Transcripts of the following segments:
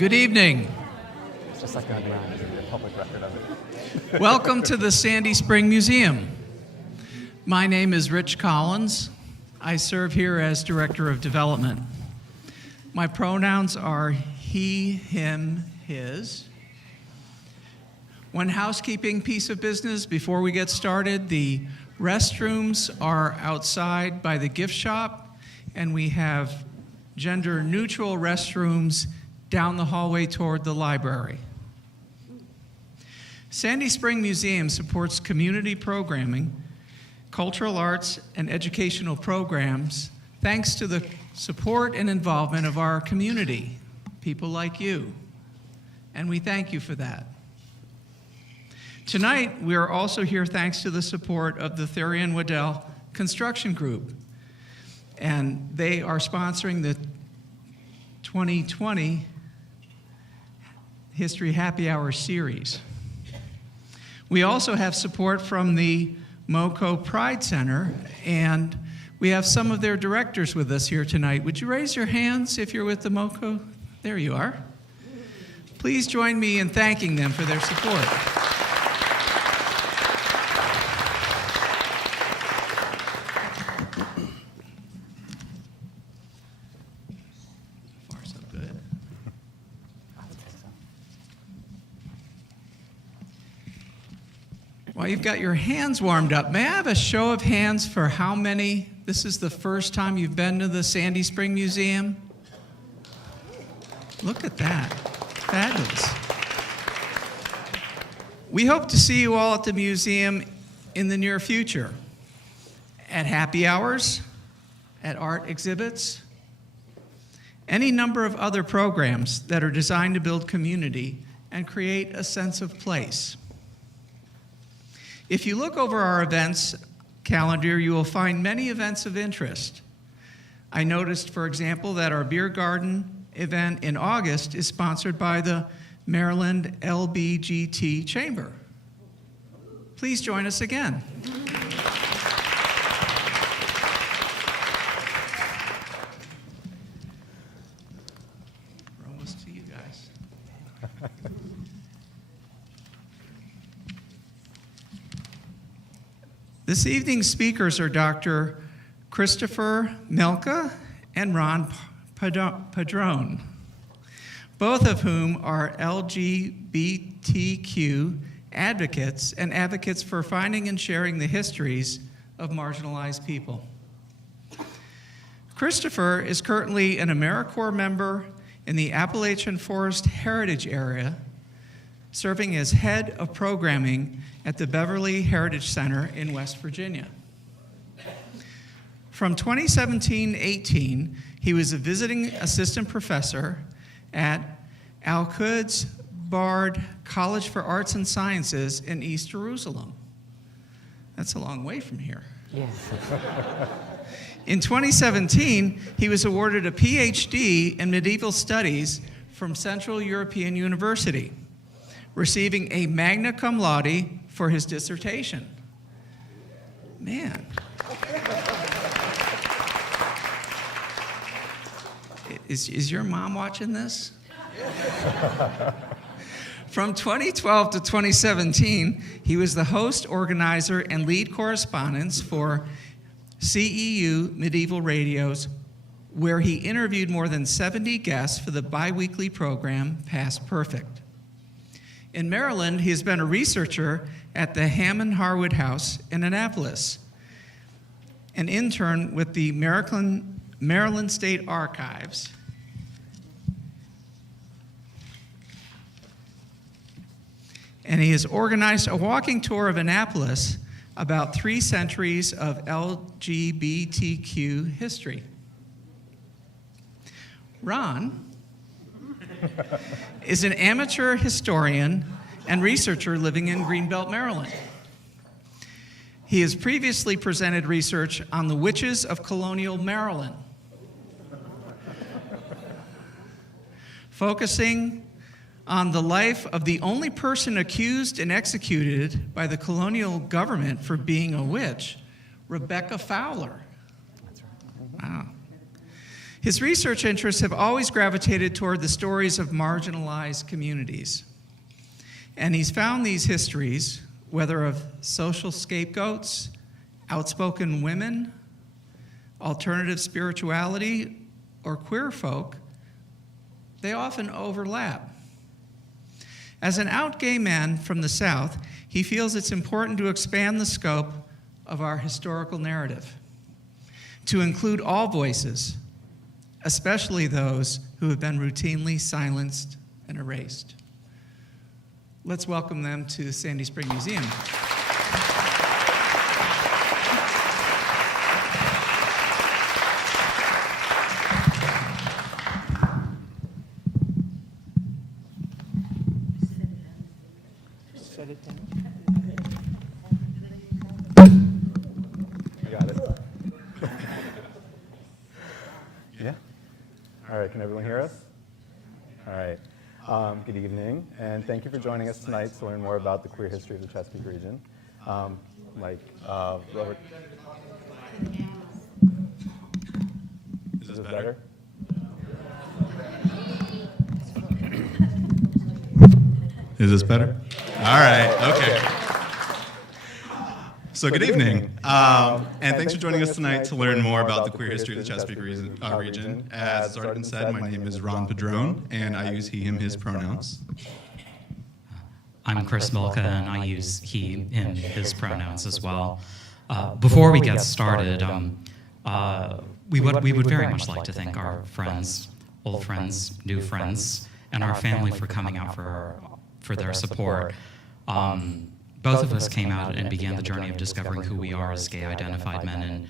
Good evening. It's just like a public record of it. Welcome to the Sandy Spring Museum. My name is Rich Collins. I serve here as Director of Development. My pronouns are he, him, his. One housekeeping piece of business before we get started: the restrooms are outside by the gift shop, and we have gender-neutral restrooms down the hallway toward the library. Sandy Spring Museum supports community programming, cultural arts, and educational programs thanks to the support and involvement of our community, people like you, and we thank you for that. Tonight, we are also here thanks to the support of the Therian Waddell Construction Group, and they are sponsoring the 2020 History Happy Hour series. We also have support from the MoCo Pride Center, and we have some of their directors with us here tonight. Would you raise your hands if you're with the MoCo? There you are. Please join me in thanking them for their support. Far so good. While you've got your hands warmed up, may I have a show of hands for how many? This is the first time you've been to the Sandy Spring Museum? Look at that. Fabulous. We hope to see you all at the museum in the near future, at happy hours, at art exhibits, any number of other programs that are designed to build community and create a sense of place. If you look over our events calendar, you will find many events of interest. I noticed, for example, that our beer garden event in August is sponsored by the Maryland LBGT Chamber. Please join us again. We're almost to you guys. This evening's speakers are Dr. Christopher Melka and Ron Padrón, both of whom are LGBTQ advocates and advocates for finding and sharing the histories of marginalized people. Christopher is currently an AmeriCorps member in the Appalachian Forest Heritage Area, serving as head of programming at the Beverly Heritage Center in West Virginia. From 2017-18, he was a visiting assistant professor at Al-Quds Bard College for Arts and Sciences in East Jerusalem. That's a long way from here. Yes. In 2017, he was awarded a PhD in medieval studies from Central European University, receiving a magna cum laude for his dissertation. Man. Is your mom watching this? From 2012 to 2017, he was the host, organizer, and lead correspondent for CEU Medieval Radios, where he interviewed more than 70 guests for the bi-weekly program Past Perfect. In Maryland, he has been a researcher at the Hammond Harwood House in Annapolis, an intern with the Maryland State Archives, and he has organized a walking tour of Annapolis about 3 centuries of LGBTQ history. Ron is an amateur historian and researcher living in Greenbelt, Maryland. He has previously presented research on the witches of colonial Maryland, focusing on the life of the only person accused and executed by the colonial government for being a witch, Rebecca Fowler. Wow. His research interests have always gravitated toward the stories of marginalized communities. And he's found these histories, whether of social scapegoats, outspoken women, alternative spirituality, or queer folk, they often overlap. As an out gay man from the South, he feels it's important to expand the scope of our historical narrative, to include all voices, especially those who have been routinely silenced and erased. Let's welcome them to Sandy Spring Museum. Set it down. You got it. Yeah? All right, can everyone hear us? All right. Good evening, and thank you for joining us tonight to learn more about the queer history of the Chesapeake region. Robert. Is this better? Is this better? All right, okay. So good evening, and thanks for joining us tonight to learn more about the queer history of the Chesapeake region. As it's already been said, my name is Ron Padrón, and I use he, him, his pronouns. I'm Chris Melka, and I use he, him, his pronouns as well. Before we get started, we would very much like to thank our friends, old friends, new friends, and our family for coming out for their support. Both of us came out and began the journey of discovering who we are as gay-identified men,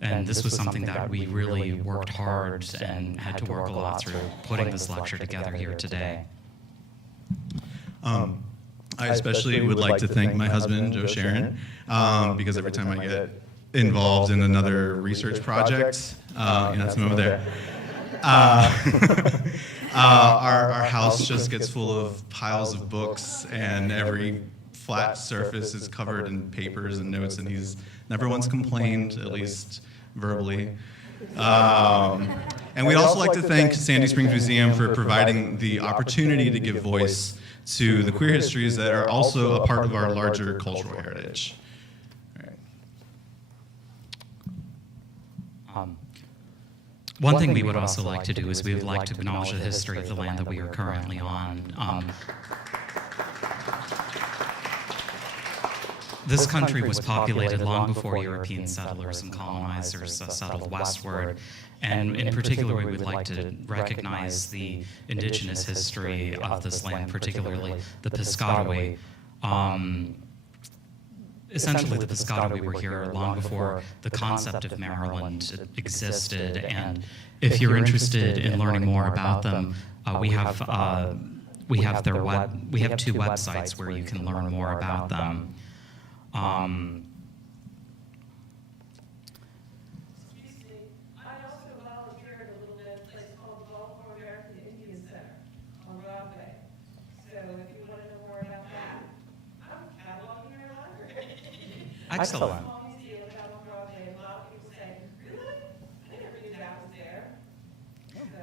and this was something that we really worked hard and had to work a lot through putting this lecture together here today. I especially would like to thank my husband, Joe Sharon, because every time I get involved in another research project, that's him over there, our house just gets full of piles of books, and every flat surface is covered in papers and notes, and he's never once complained, at least verbally. And we'd also like to thank Sandy Springs Museum for providing the opportunity to give voice to the queer histories that are also a part of our larger cultural heritage. All right. One thing we would also like to do is we would like to acknowledge the history of the land that we are currently on. This country was populated long before European settlers and colonizers settled westward, and in particular we would like to recognize the indigenous history of this land, particularly the Piscataway. Essentially, the Piscataway were here long before the concept of Maryland existed, and if you're interested in learning more about them, we have two websites where you can learn more about them. Excuse me, I also volunteered a little bit at a place called Baltimore American Indian Center on Broadway. So if you want to know more about that, I'm cataloging your library. Excellent. Small museum out on Broadway. A lot of people say, really? I never knew that was there.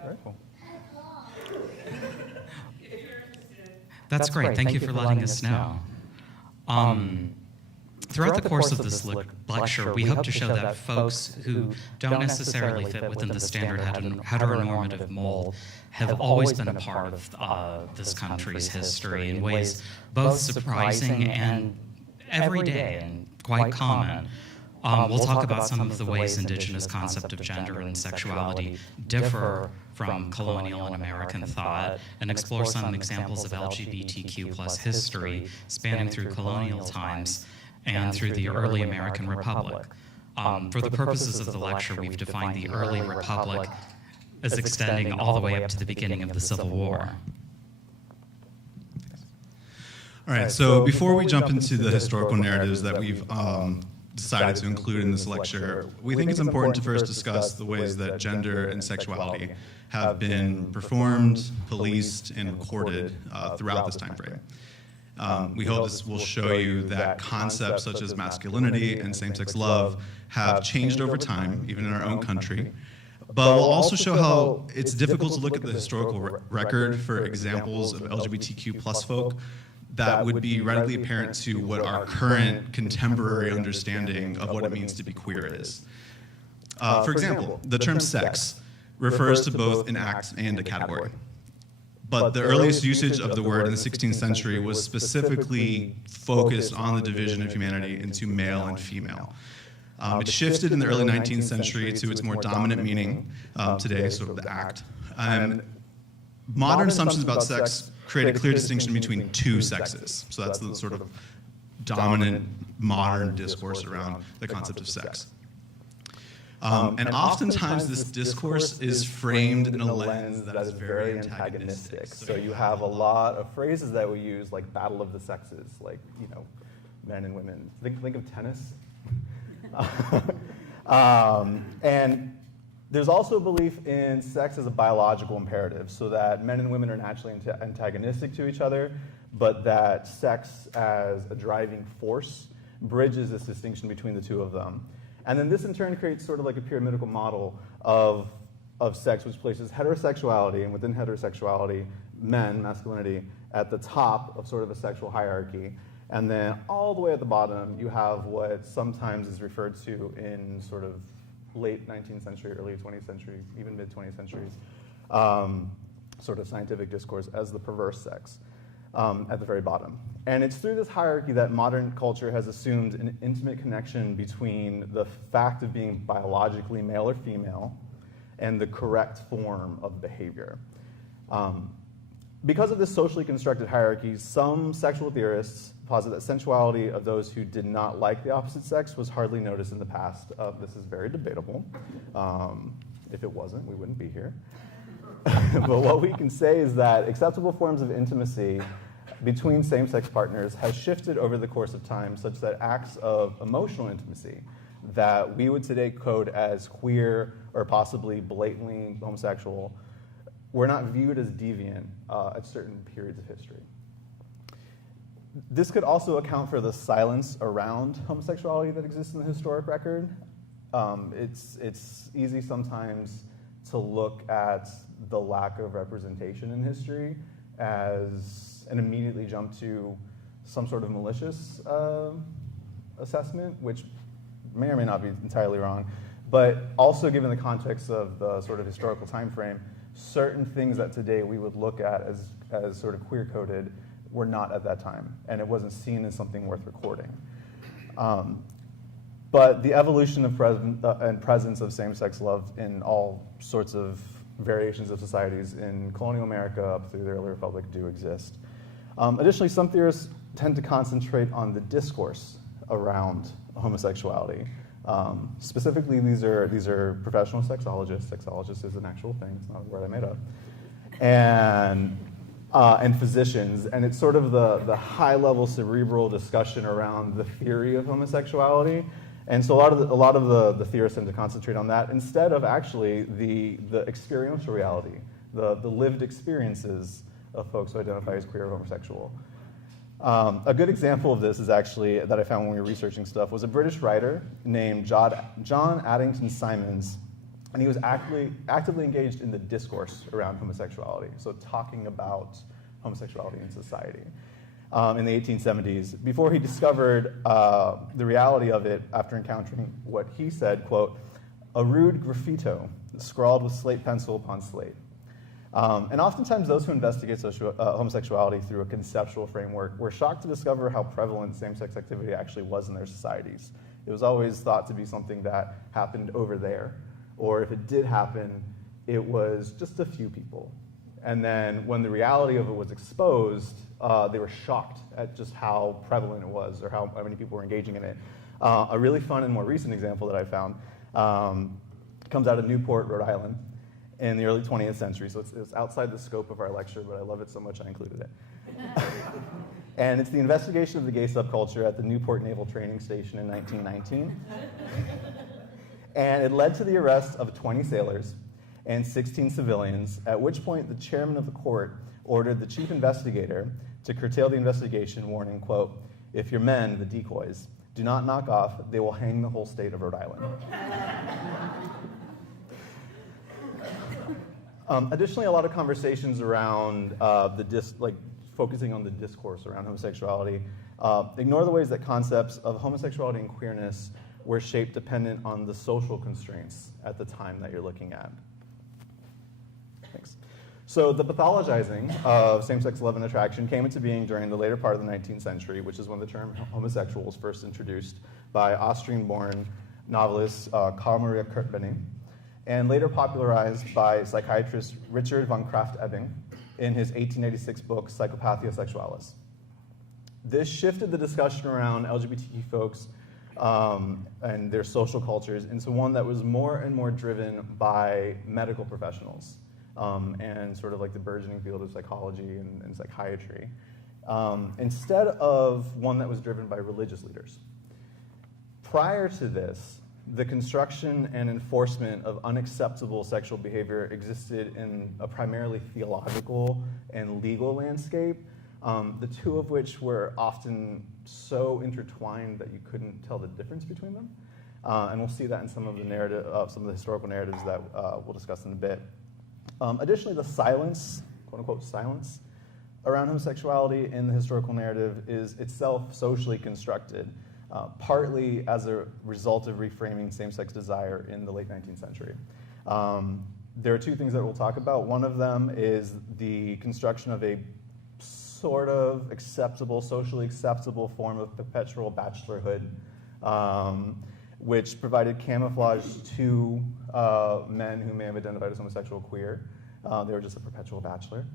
Very cool. If you're interested. That's great. Thank you for letting us know. Throughout the course of this lecture, we hope to show that folks who don't necessarily fit within the standard heteronormative mold have always been a part of this country's history in ways both surprising and everyday and quite common. We'll talk about some of the ways indigenous concept of gender and sexuality differ from colonial and American thought, and explore some examples of LGBTQ plus history spanning through colonial times and through the early American Republic. For the purposes of the lecture, we've defined the early Republic as extending all the way up to the beginning of the Civil War. All right, so before we jump into the historical narratives that we've decided to include in this lecture, we think it's important to first discuss the ways that gender and sexuality have been performed, policed, and recorded throughout this time frame. We hope this will show you that concepts such as masculinity and same-sex love have changed over time, even in our own country, But we'll also show how it's difficult to look at the historical record for examples of LGBTQ plus folk that would be readily apparent to what our current contemporary understanding of what it means to be queer is. For example, the term sex refers to both an act and a category. But the earliest usage of the word in the 16th century was specifically focused on the division of humanity into male and female. It shifted in the early 19th century to its more dominant meaning today, sort of the act. Modern assumptions about sex create a clear distinction between two sexes. So that's the sort of dominant modern discourse around the concept of sex. And oftentimes this discourse is framed in a lens that is very antagonistic. So you have a lot of phrases that we use, like battle of the sexes, like, you know, men and women. Think of tennis. And there's also a belief in sex as a biological imperative, so that men and women are naturally antagonistic to each other, but that sex as a driving force bridges this distinction between the two of them. And then this in turn creates sort of like a pyramidal model of sex, which places heterosexuality, and within heterosexuality, men, masculinity, at the top of sort of a sexual hierarchy. And then all the way at the bottom, you have what sometimes is referred to in sort of late 19th century, early 20th century, even mid 20th centuries, sort of scientific discourse as the perverse sex at the very bottom. And it's through this hierarchy that modern culture has assumed an intimate connection between the fact of being biologically male or female and the correct form of behavior. Because of this socially constructed hierarchy, some sexual theorists posit that sensuality of those who did not like the opposite sex was hardly noticed in the past. This is very debatable. If it wasn't, we wouldn't be here. But what we can say is that acceptable forms of intimacy between same-sex partners has shifted over the course of time, such that acts of emotional intimacy that we would today code as queer or possibly blatantly homosexual were not viewed as deviant at certain periods of history. This could also account for the silence around homosexuality that exists in the historic record. It's easy sometimes to look at the lack of representation in history as and immediately jump to some sort of malicious assessment, which may or may not be entirely wrong. But also given the context of the sort of historical time frame, certain things that today we would look at as sort of queer-coded were not at that time, and it wasn't seen as something worth recording. But the evolution of and presence of same-sex love in all sorts of variations of societies in colonial America up through the early republic do exist. Additionally, some theorists tend to concentrate on the discourse around homosexuality. Specifically, these are professional sexologists. Sexologist is an actual thing; it's not a word I made up. And physicians, and it's sort of the high-level cerebral discussion around the theory of homosexuality. And so a lot of the theorists tend to concentrate on that instead of actually the experiential reality, the lived experiences of folks who identify as queer or homosexual. A good example of this is actually, that I found when we were researching stuff, was a British writer named John Addington Symonds, and he was actively engaged in the discourse around homosexuality, so talking about homosexuality in society in the 1870s, before he discovered the reality of it after encountering what he said, quote, "a rude graffito scrawled with slate pencil upon slate." And oftentimes those who investigate homosexuality through a conceptual framework were shocked to discover how prevalent same-sex activity actually was in their societies. It was always thought to be something that happened over there, or if it did happen, it was just a few people. And then when the reality of it was exposed, they were shocked at just how prevalent it was or how many people were engaging in it. A really fun and more recent example that I found comes out of Newport, Rhode Island, in the early 20th century. So it's outside the scope of our lecture, but I love it so much I included it. And it's the investigation of the gay subculture at the Newport Naval Training Station in 1919. And it led to the arrest of 20 sailors and 16 civilians, at which point the chairman of the court ordered the chief investigator to curtail the investigation, warning, quote, "If your men, the decoys, do not knock off, they will hang the whole state of Rhode Island." Additionally, a lot of conversations around focusing on the discourse around homosexuality ignore the ways that concepts of homosexuality and queerness were shaped dependent on the social constraints at the time that you're looking at. Thanks. So the pathologizing of same-sex love and attraction came into being during the later part of the 19th century, which is when the term homosexual was first introduced by Austrian-born novelist Karl Maria Kirchbeny, and later popularized by psychiatrist Richard von Krafft-Ebing in his 1886 book, Psychopathia Sexualis. This shifted the discussion around LGBTQ folks and their social cultures into one that was more and more driven by medical professionals and sort of like the burgeoning field of psychology and psychiatry, instead of one that was driven by religious leaders. Prior to this, the construction and enforcement of unacceptable sexual behavior existed in a primarily theological and legal landscape, the two of which were often so intertwined that you couldn't tell the difference between them. And we'll see that in some of the historical narratives that we'll discuss in a bit. Additionally, the silence, quote unquote silence, around homosexuality in the historical narrative is itself socially constructed, partly as a result of reframing same-sex desire in the late 19th century. There are two things that we'll talk about. One of them is the construction of a sort of acceptable, socially acceptable form of perpetual bachelorhood, which provided camouflage to men who may have identified as homosexual or queer. They were just a perpetual bachelor.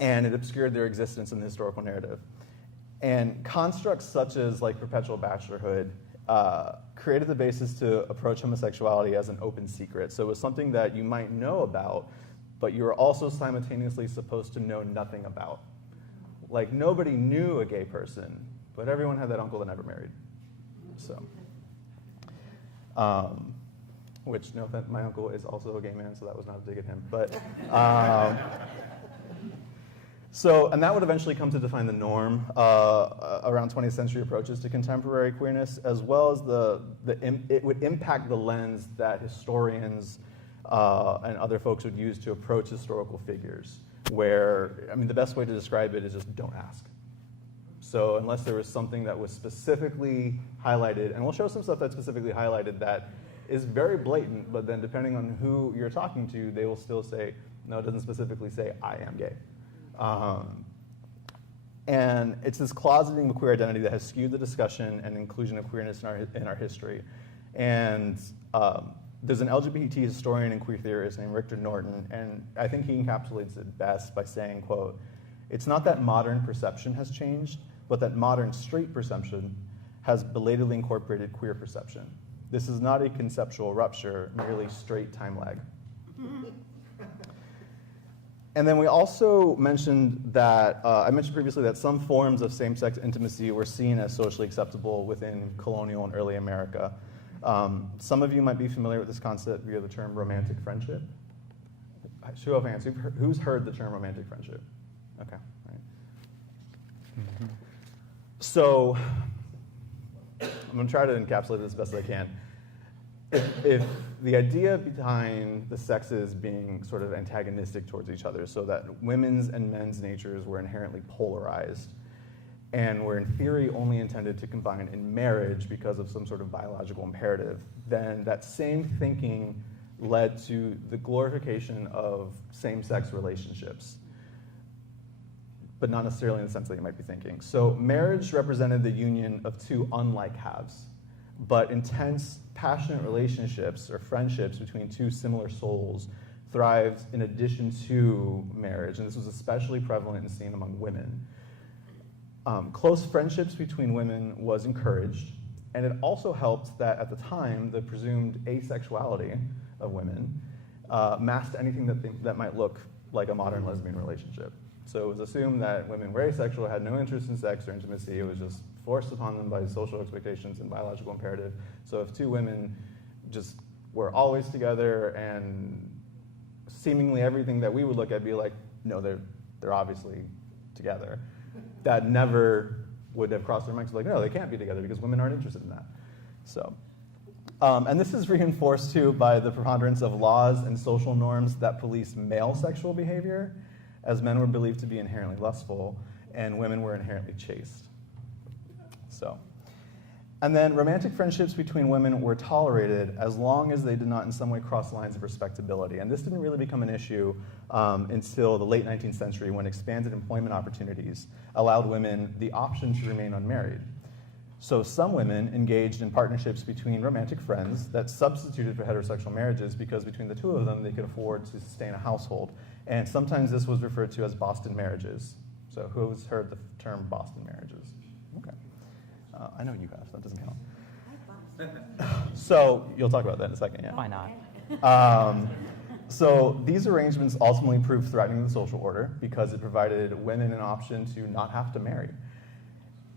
And it obscured their existence in the historical narrative. And constructs such as like perpetual bachelorhood created the basis to approach homosexuality as an open secret. So it was something that you might know about, but you were also simultaneously supposed to know nothing about. Like nobody knew a gay person, but everyone had that uncle that never married. So, which, no offense, my uncle is also a gay man, so that was not a dig at him. But, and that would eventually come to define the norm around 20th century approaches to contemporary queerness, as well as it would impact the lens that historians and other folks would use to approach historical figures, where, I mean, the best way to describe it is just don't ask. So unless there was something that was specifically highlighted, and we'll show some stuff that's specifically highlighted that is very blatant, but then depending on who you're talking to, they will still say, no, it doesn't specifically say, I am gay. And it's this closeting of queer identity that has skewed the discussion and inclusion of queerness in our history. And there's an LGBT historian and queer theorist named Richard Norton, and I think he encapsulates it best by saying, quote, "It's not that modern perception has changed, but that modern straight perception has belatedly incorporated queer perception. This is not a conceptual rupture, merely straight time lag." And then we also mentioned that, I mentioned previously that some forms of same-sex intimacy were seen as socially acceptable within colonial and early America. Some of you might be familiar with this concept via the term romantic friendship. Show of hands, who's heard the term romantic friendship? Okay, all right. Mm-hmm. So, I'm gonna try to encapsulate it as best as I can. If the idea behind the sexes being sort of antagonistic towards each other, so that women's and men's natures were inherently polarized, and were in theory only intended to combine in marriage because of some sort of biological imperative, then that same thinking led to the glorification of same-sex relationships, but not necessarily in the sense that you might be thinking. So marriage represented the union of two unlike halves, but intense, passionate relationships or friendships between two similar souls thrived in addition to marriage, and this was especially prevalent and seen among women. Close friendships between women was encouraged, and it also helped that at the time, the presumed asexuality of women masked anything that might look like a modern lesbian relationship. So it was assumed that women were asexual, had no interest in sex or intimacy. It was just forced upon them by social expectations and biological imperative. So if two women just were always together and seemingly everything that we would look at be like, no, they're obviously together, that never would have crossed their minds like, no, they can't be together because women aren't interested in that. So, And this is reinforced too by the preponderance of laws and social norms that police male sexual behavior, as men were believed to be inherently lustful and women were inherently chaste. So, and then romantic friendships between women were tolerated as long as they did not in some way cross lines of respectability. And this didn't really become an issue until the late 19th century, when expanded employment opportunities allowed women the option to remain unmarried. So some women engaged in partnerships between romantic friends that substituted for heterosexual marriages because between the two of them, they could afford to sustain a household. And sometimes this was referred to as Boston marriages. So who's heard the term Boston marriages? Okay. I know you have, so that doesn't count. So you'll talk about that in a second, yeah? Why not? So these arrangements ultimately proved threatening to the social order because it provided women an option to not have to marry.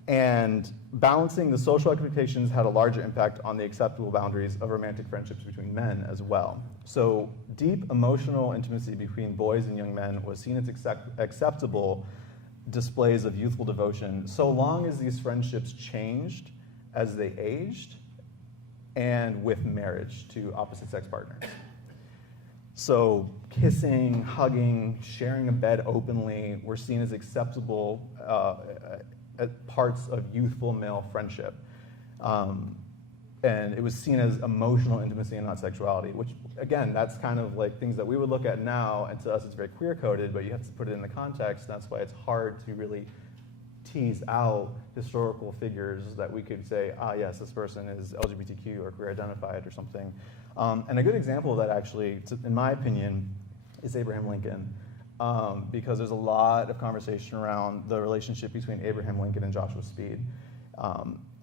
And balancing the social expectations had a larger impact on the acceptable boundaries of romantic friendships between men as well. So deep emotional intimacy between boys and young men was seen as acceptable displays of youthful devotion, so long as these friendships changed as they aged and with marriage to opposite sex partners. So kissing, hugging, sharing a bed openly were seen as acceptable parts of youthful male friendship. And it was seen as emotional intimacy and not sexuality, which, again, that's kind of like things that we would look at now, and to us it's very queer-coded, but you have to put it in the context, and that's why it's hard to really tease out historical figures that we could say, ah, yes, this person is LGBTQ or queer-identified or something. And a good example of that, actually, in my opinion, is Abraham Lincoln, because there's a lot of conversation around the relationship between Abraham Lincoln and Joshua Speed.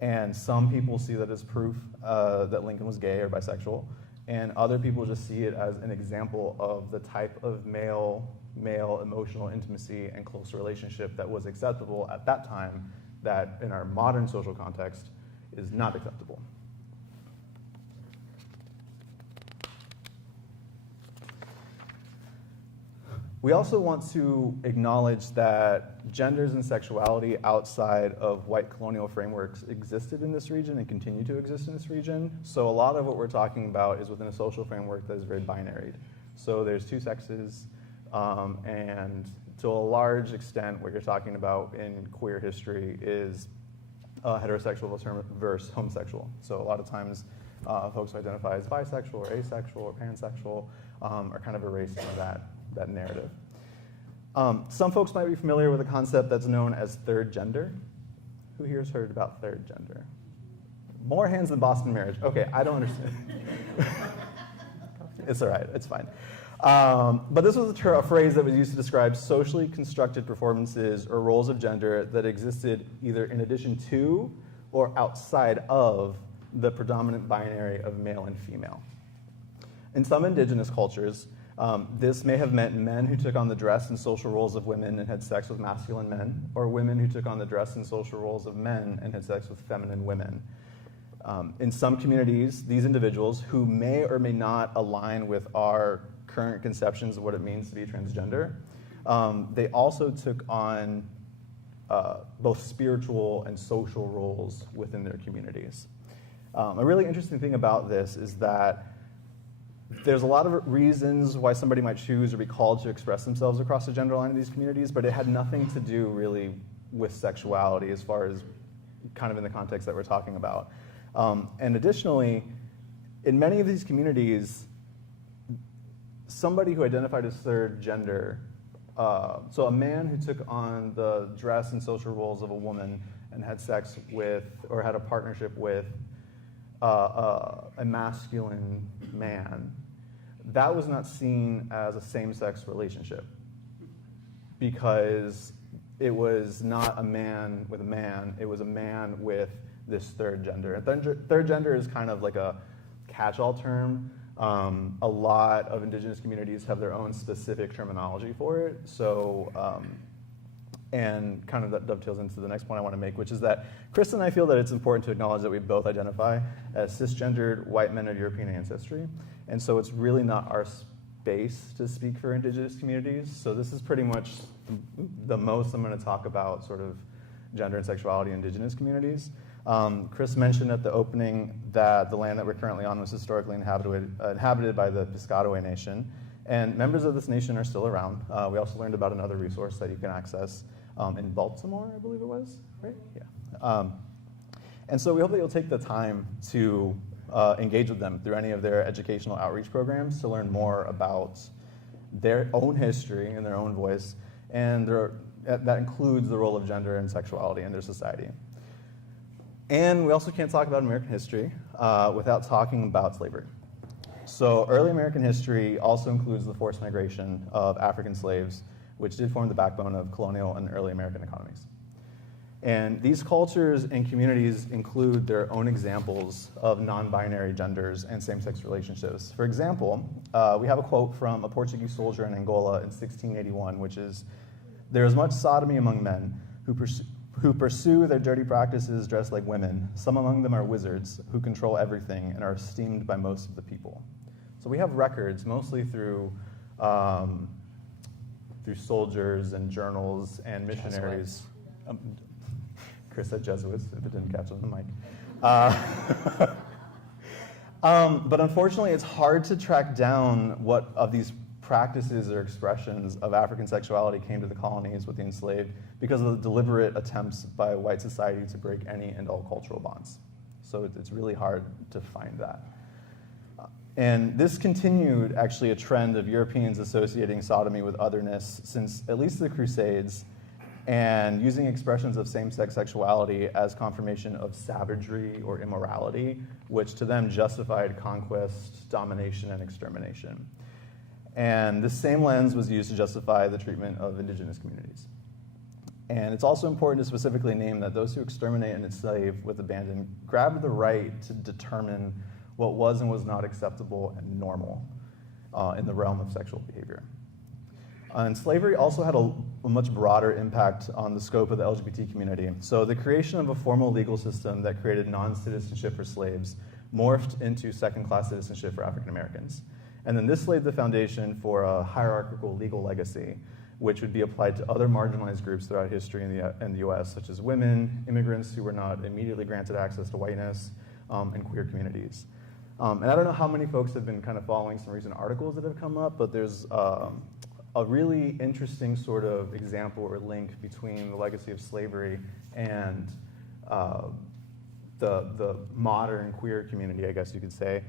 And some people see that as proof that Lincoln was gay or bisexual, and other people just see it as an example of the type of male emotional intimacy and close relationship that was acceptable at that time that in our modern social context is not acceptable. We also want to acknowledge that genders and sexuality outside of white colonial frameworks existed in this region and continue to exist in this region. So a lot of what we're talking about is within a social framework that is very binary. So there's two sexes, and to a large extent what you're talking about in queer history is heterosexual versus homosexual. So a lot of times folks who identify as bisexual or asexual or pansexual are kind of erased from that narrative. Some folks might be familiar with a concept that's known as third gender. Who here has heard about third gender? More hands than Boston marriage. Okay, I don't understand. It's all right, it's fine. But this was a phrase that was used to describe socially constructed performances or roles of gender that existed either in addition to or outside of the predominant binary of male and female. In some indigenous cultures, this may have meant men who took on the dress and social roles of women and had sex with masculine men, or women who took on the dress and social roles of men and had sex with feminine women. In some communities, these individuals, who may or may not align with our current conceptions of what it means to be transgender, they also took on both spiritual and social roles within their communities. A really interesting thing about this is that there's a lot of reasons why somebody might choose or be called to express themselves across the gender line of these communities, but it had nothing to do really with sexuality as far as kind of in the context that we're talking about. And additionally, in many of these communities, somebody who identified as third gender, so a man who took on the dress and social roles of a woman and had sex with or had a partnership with a masculine man, that was not seen as a same-sex relationship because it was not a man with a man, it was a man with this third gender. And third gender is kind of like a catch-all term. A lot of indigenous communities have their own specific terminology for it. So, and kind of that dovetails into the next point I want to make, which is that Chris and I feel that it's important to acknowledge that we both identify as cisgendered white men of European ancestry. And so it's really not our space to speak for indigenous communities. So this is pretty much the most I'm going to talk about sort of gender and sexuality in indigenous communities. Chris mentioned at the opening that the land that we're currently on was historically inhabited by the Piscataway Nation, and members of this nation are still around. We also learned about another resource that you can access in Baltimore, I believe it was, right? Yeah. And so we hope that you'll take the time to engage with them through any of their educational outreach programs to learn more about their own history in their own voice, and that includes the role of gender and sexuality in their society. And we also can't talk about American history without talking about slavery. So early American history also includes the forced migration of African slaves, which did form the backbone of colonial and early American economies. And these cultures and communities include their own examples of non-binary genders and same-sex relationships. For example, we have a quote from a Portuguese soldier in Angola in 1681, which is, "There is much sodomy among men who pursue their dirty practices dressed like women. Some among them are wizards who control everything and are esteemed by most of the people." So we have records, mostly through soldiers and journals and missionaries. Chris said Jesuits, if it didn't catch on the mic. But unfortunately, it's hard to track down what of these practices or expressions of African sexuality came to the colonies with the enslaved because of the deliberate attempts by white society to break any and all cultural bonds. So it's really hard to find that. And this continued, actually, a trend of Europeans associating sodomy with otherness since at least the Crusades, and using expressions of same-sex sexuality as confirmation of savagery or immorality, which to them justified conquest, domination, and extermination. And this same lens was used to justify the treatment of indigenous communities. And it's also important to specifically name that those who exterminate and enslave with abandon grabbed the right to determine what was and was not acceptable and normal in the realm of sexual behavior. And slavery also had a much broader impact on the scope of the LGBT community. So the creation of a formal legal system that created non-citizenship for slaves morphed into second-class citizenship for African Americans. And then this laid the foundation for a hierarchical legal legacy, which would be applied to other marginalized groups throughout history in the US, such as women, immigrants who were not immediately granted access to whiteness, and queer communities. And I don't know how many folks have been kind of following some recent articles that have come up, but there's a really interesting sort of example or link between the legacy of slavery and the modern queer community, I guess you could say,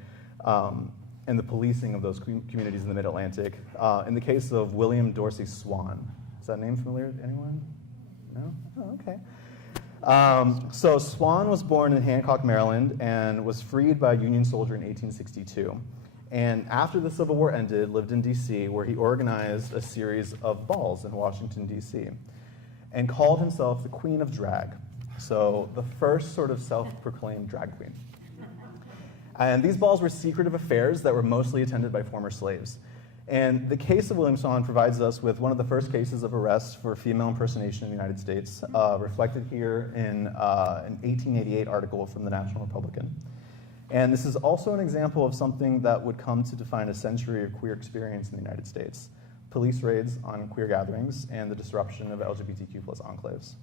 and the policing of those communities in the Mid-Atlantic. In the case of William Dorsey Swan. Is that name familiar to anyone? No? Oh, okay. So Swan was born in Hancock, Maryland, and was freed by a Union soldier in 1862. And after the Civil War ended, lived in D.C., where he organized a series of balls in Washington, D.C., and called himself the Queen of Drag, so the first sort of self-proclaimed drag queen. And these balls were secretive affairs that were mostly attended by former slaves. And the case of William Swan provides us with one of the first cases of arrest for female impersonation in the United States, reflected here in an 1888 article from the National Republican. And this is also an example of something that would come to define a century of queer experience in the United States: police raids on queer gatherings and the disruption of LGBTQ+ enclaves.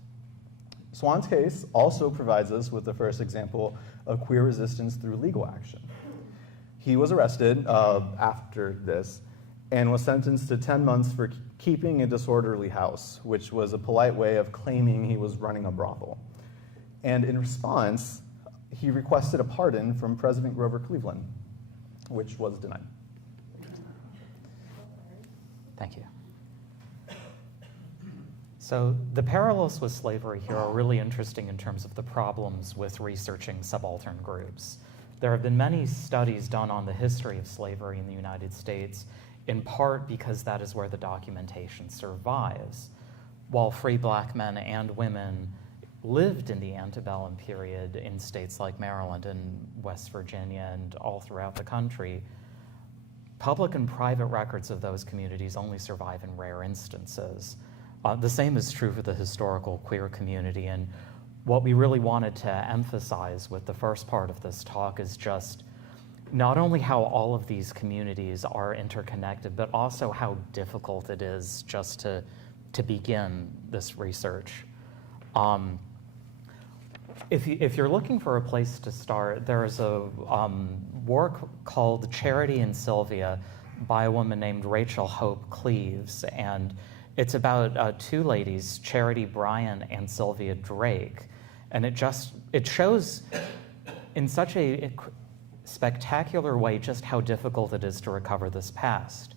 Swan's case also provides us with the first example of queer resistance through legal action. He was arrested after this and was sentenced to 10 months for keeping a disorderly house, which was a polite way of claiming he was running a brothel. And in response, he requested a pardon from President Grover Cleveland, which was denied. Thank you. So the parallels with slavery here are really interesting in terms of the problems with researching subaltern groups. There have been many studies done on the history of slavery in the United States, in part because that is where the documentation survives. While free black men and women lived in the antebellum period in states like Maryland and West Virginia and all throughout the country, public and private records of those communities only survive in rare instances. The same is true for the historical queer community, and what we really wanted to emphasize with the first part of this talk is just not only how all of these communities are interconnected, but also how difficult it is just to begin this research. if you're looking for a place to start, there's a work called Charity and Sylvia by a woman named Rachel Hope Cleaves, and it's about two ladies, Charity Bryan and Sylvia Drake, and it shows in such a spectacular way just how difficult it is to recover this past.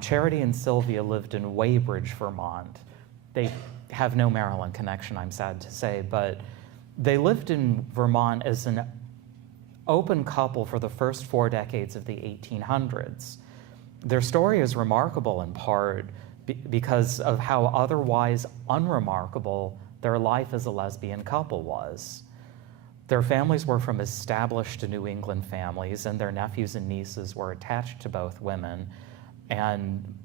Charity and Sylvia lived in Weybridge, Vermont. They have no Maryland connection, I'm sad to say, but they lived in Vermont as an open couple for the first 4 decades of the 1800s. Their story is remarkable in part because of how otherwise unremarkable their life as a lesbian couple was. Their families were from established New England families, and their nephews and nieces were attached to both women. And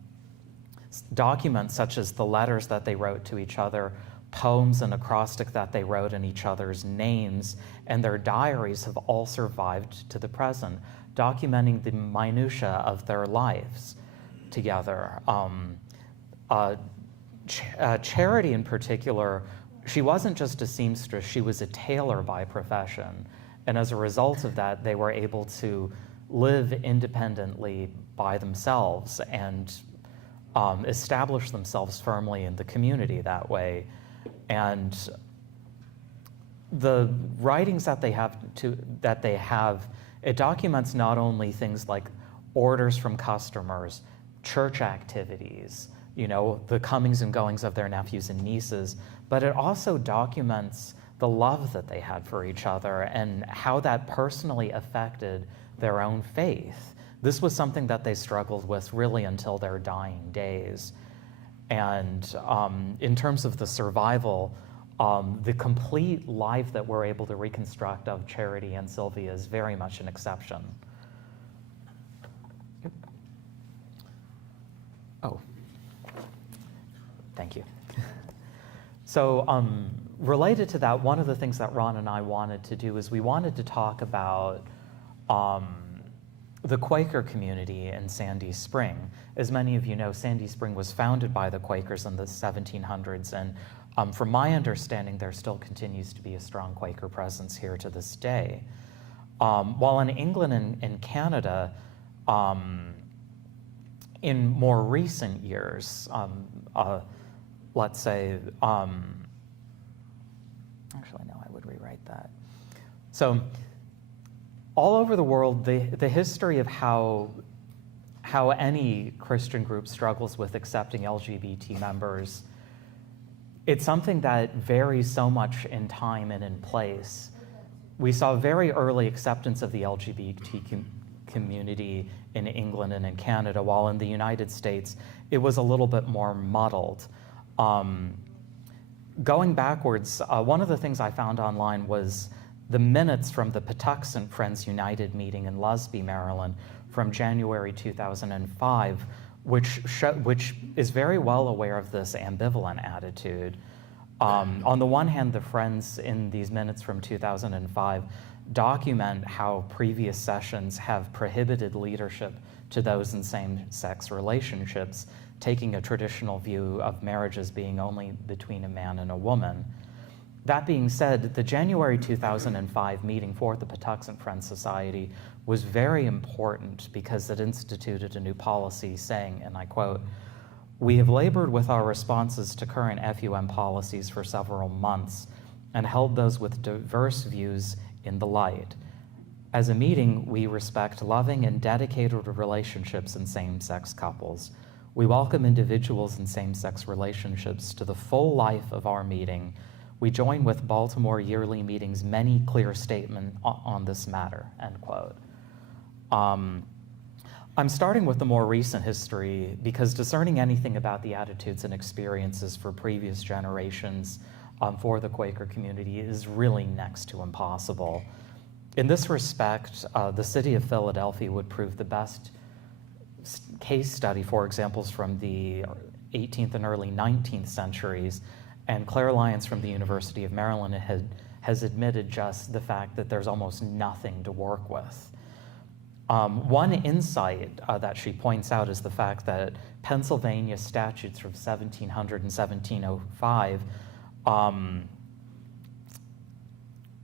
documents such as the letters that they wrote to each other, poems and acrostic that they wrote in each other's names, and their diaries have all survived to the present, documenting the minutiae of their lives together. Charity in particular, she wasn't just a seamstress, she was a tailor by profession. And as a result of that, they were able to live independently by themselves and establish themselves firmly in the community that way. And the writings that they have, it documents not only things like orders from customers, church activities, the comings and goings of their nephews and nieces, but it also documents the love that they had for each other and how that personally affected their own faith. This was something that they struggled with really until their dying days. And in terms of the survival, the complete life that we're able to reconstruct of Charity and Sylvia is very much an exception. Oh, thank you. So related to that, one of the things that Ron and I wanted to do is we wanted to talk about the Quaker community in Sandy Spring. As many of you know, Sandy Spring was founded by the Quakers in the 1700s, and from my understanding, there still continues to be a strong Quaker presence here to this day. While in England and Canada, in more recent years, let's say, actually, no, I would rewrite that. So, all over the world, the history of how any Christian group struggles with accepting LGBT members, it's something that varies so much in time and in place. We saw very early acceptance of the LGBT community in England and in Canada, while in the United States, it was a little bit more muddled. Going backwards, one of the things I found online was the minutes from the Patuxent Friends United meeting in Lusby, Maryland, from January 2005, which is very well aware of this ambivalent attitude. On the one hand, the Friends in these minutes from 2005 document how previous sessions have prohibited leadership to those in same-sex relationships, taking a traditional view of marriage as being only between a man and a woman. That being said, the January 2005 meeting for the Patuxent Friends Society was very important because it instituted a new policy saying, and I quote, "We have labored with our responses to current FUM policies for several months and held those with diverse views in the light. As a meeting, we respect loving and dedicated relationships in same-sex couples. We welcome individuals in same-sex relationships to the full life of our meeting. We join with Baltimore Yearly Meeting's many clear statements on this matter," end quote. I'm starting with the more recent history because discerning anything about the attitudes and experiences for previous generations for the Quaker community is really next to impossible. In this respect, the city of Philadelphia would prove the best case study for examples from the 18th and early 19th centuries, and Claire Lyons from the University of Maryland has admitted just the fact that there's almost nothing to work with. One insight that she points out is the fact that Pennsylvania statutes from 1700 and 1705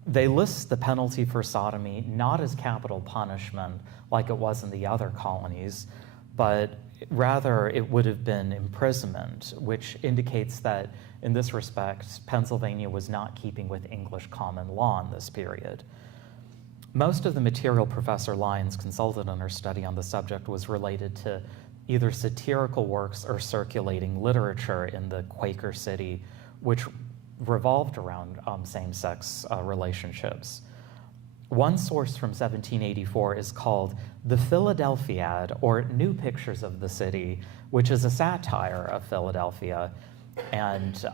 They list the penalty for sodomy not as capital punishment like it was in the other colonies, but rather it would have been imprisonment, which indicates that in this respect, Pennsylvania was not keeping with English common law in this period. Most of the material Professor Lyons consulted on her study on the subject was related to either satirical works or circulating literature in the Quaker city, which revolved around same-sex relationships. One source from 1784 is called The Philadelphiad, or New Pictures of the City, which is a satire of Philadelphia. And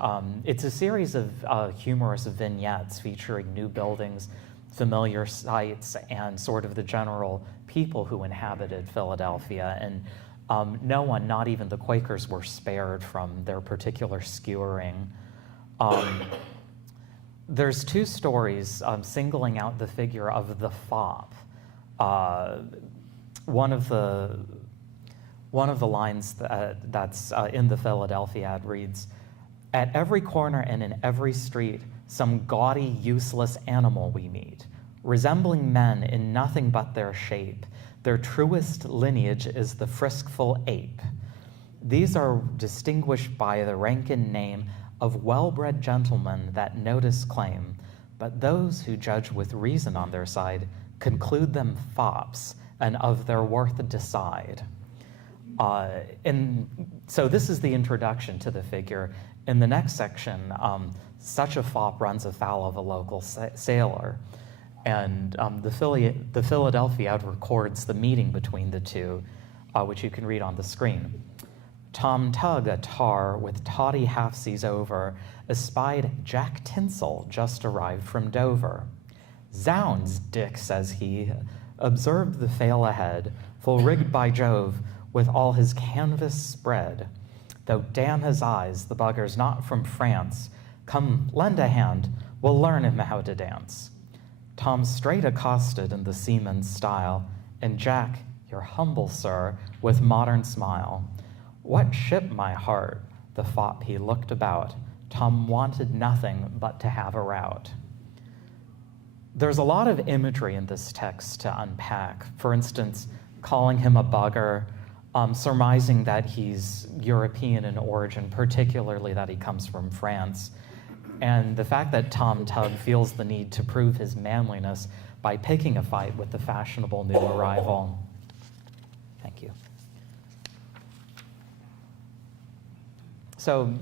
it's a series of humorous vignettes featuring new buildings, familiar sights, and sort of the general people who inhabited Philadelphia. And no one, not even the Quakers, were spared from their particular skewering. There's two stories singling out the figure of the fop. One of the lines that's in the Philadelphia ad reads, "At every corner and in every street, some gaudy, useless animal we meet, resembling men in nothing but their shape. Their truest lineage is the friskful ape. These are distinguished by the rank and name of well-bred gentlemen that notice claim, but those who judge with reason on their side conclude them fops, and of their worth decide." And so this is the introduction to the figure. In the next section, such a fop runs afoul of a local sailor. And the Philadelphia records the meeting between the two, which you can read on the screen. "Tom Tug, a tar with toddy half-seas over, espied Jack Tinsel just arrived from Dover. 'Zounds, Dick,' says he, 'observed the fail ahead, full rigged by Jove, with all his canvas spread. Though damn his eyes, the bugger's not from France. Come, lend a hand, we'll learn him how to dance.' Tom straight accosted in the seaman's style, and Jack, 'Your humble sir,' with modern smile. 'What ship, my heart?' The fop he looked about. Tom wanted nothing but to have a rout." There's a lot of imagery in this text to unpack. For instance, calling him a bugger, surmising that he's European in origin, particularly that he comes from France, and the fact that Tom Tug feels the need to prove his manliness by picking a fight with the fashionable new arrival. Thank you. So,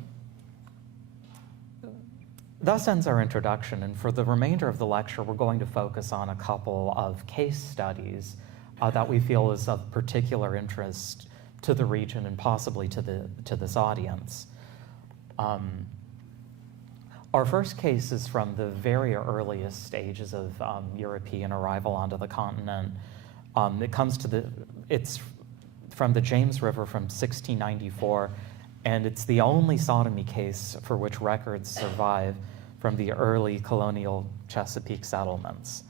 thus ends our introduction, and for the remainder of the lecture, we're going to focus on a couple of case studies that we feel is of particular interest to the region and possibly to this audience. Our first case is from the very earliest stages of European arrival onto the continent. It's from the James River from 1694, and it's the only sodomy case for which records survive from the early colonial Chesapeake settlements.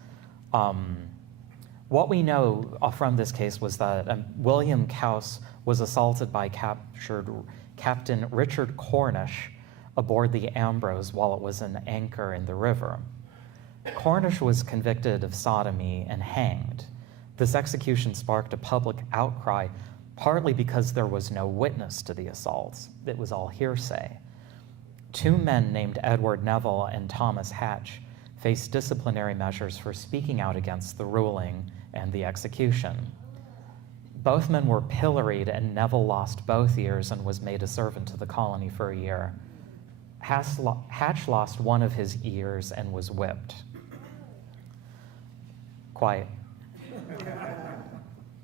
What we know from this case was that William Cowse was assaulted by Captain Richard Cornish aboard the Ambrose while it was an anchor in the river. Cornish was convicted of sodomy and hanged. This execution sparked a public outcry, partly because there was no witness to the assaults. It was all hearsay. Two men named Edward Neville and Thomas Hatch faced disciplinary measures for speaking out against the ruling and the execution. Both men were pilloried, and Neville lost both ears and was made a servant to the colony for a year. Hatch lost one of his ears and was whipped. Quiet.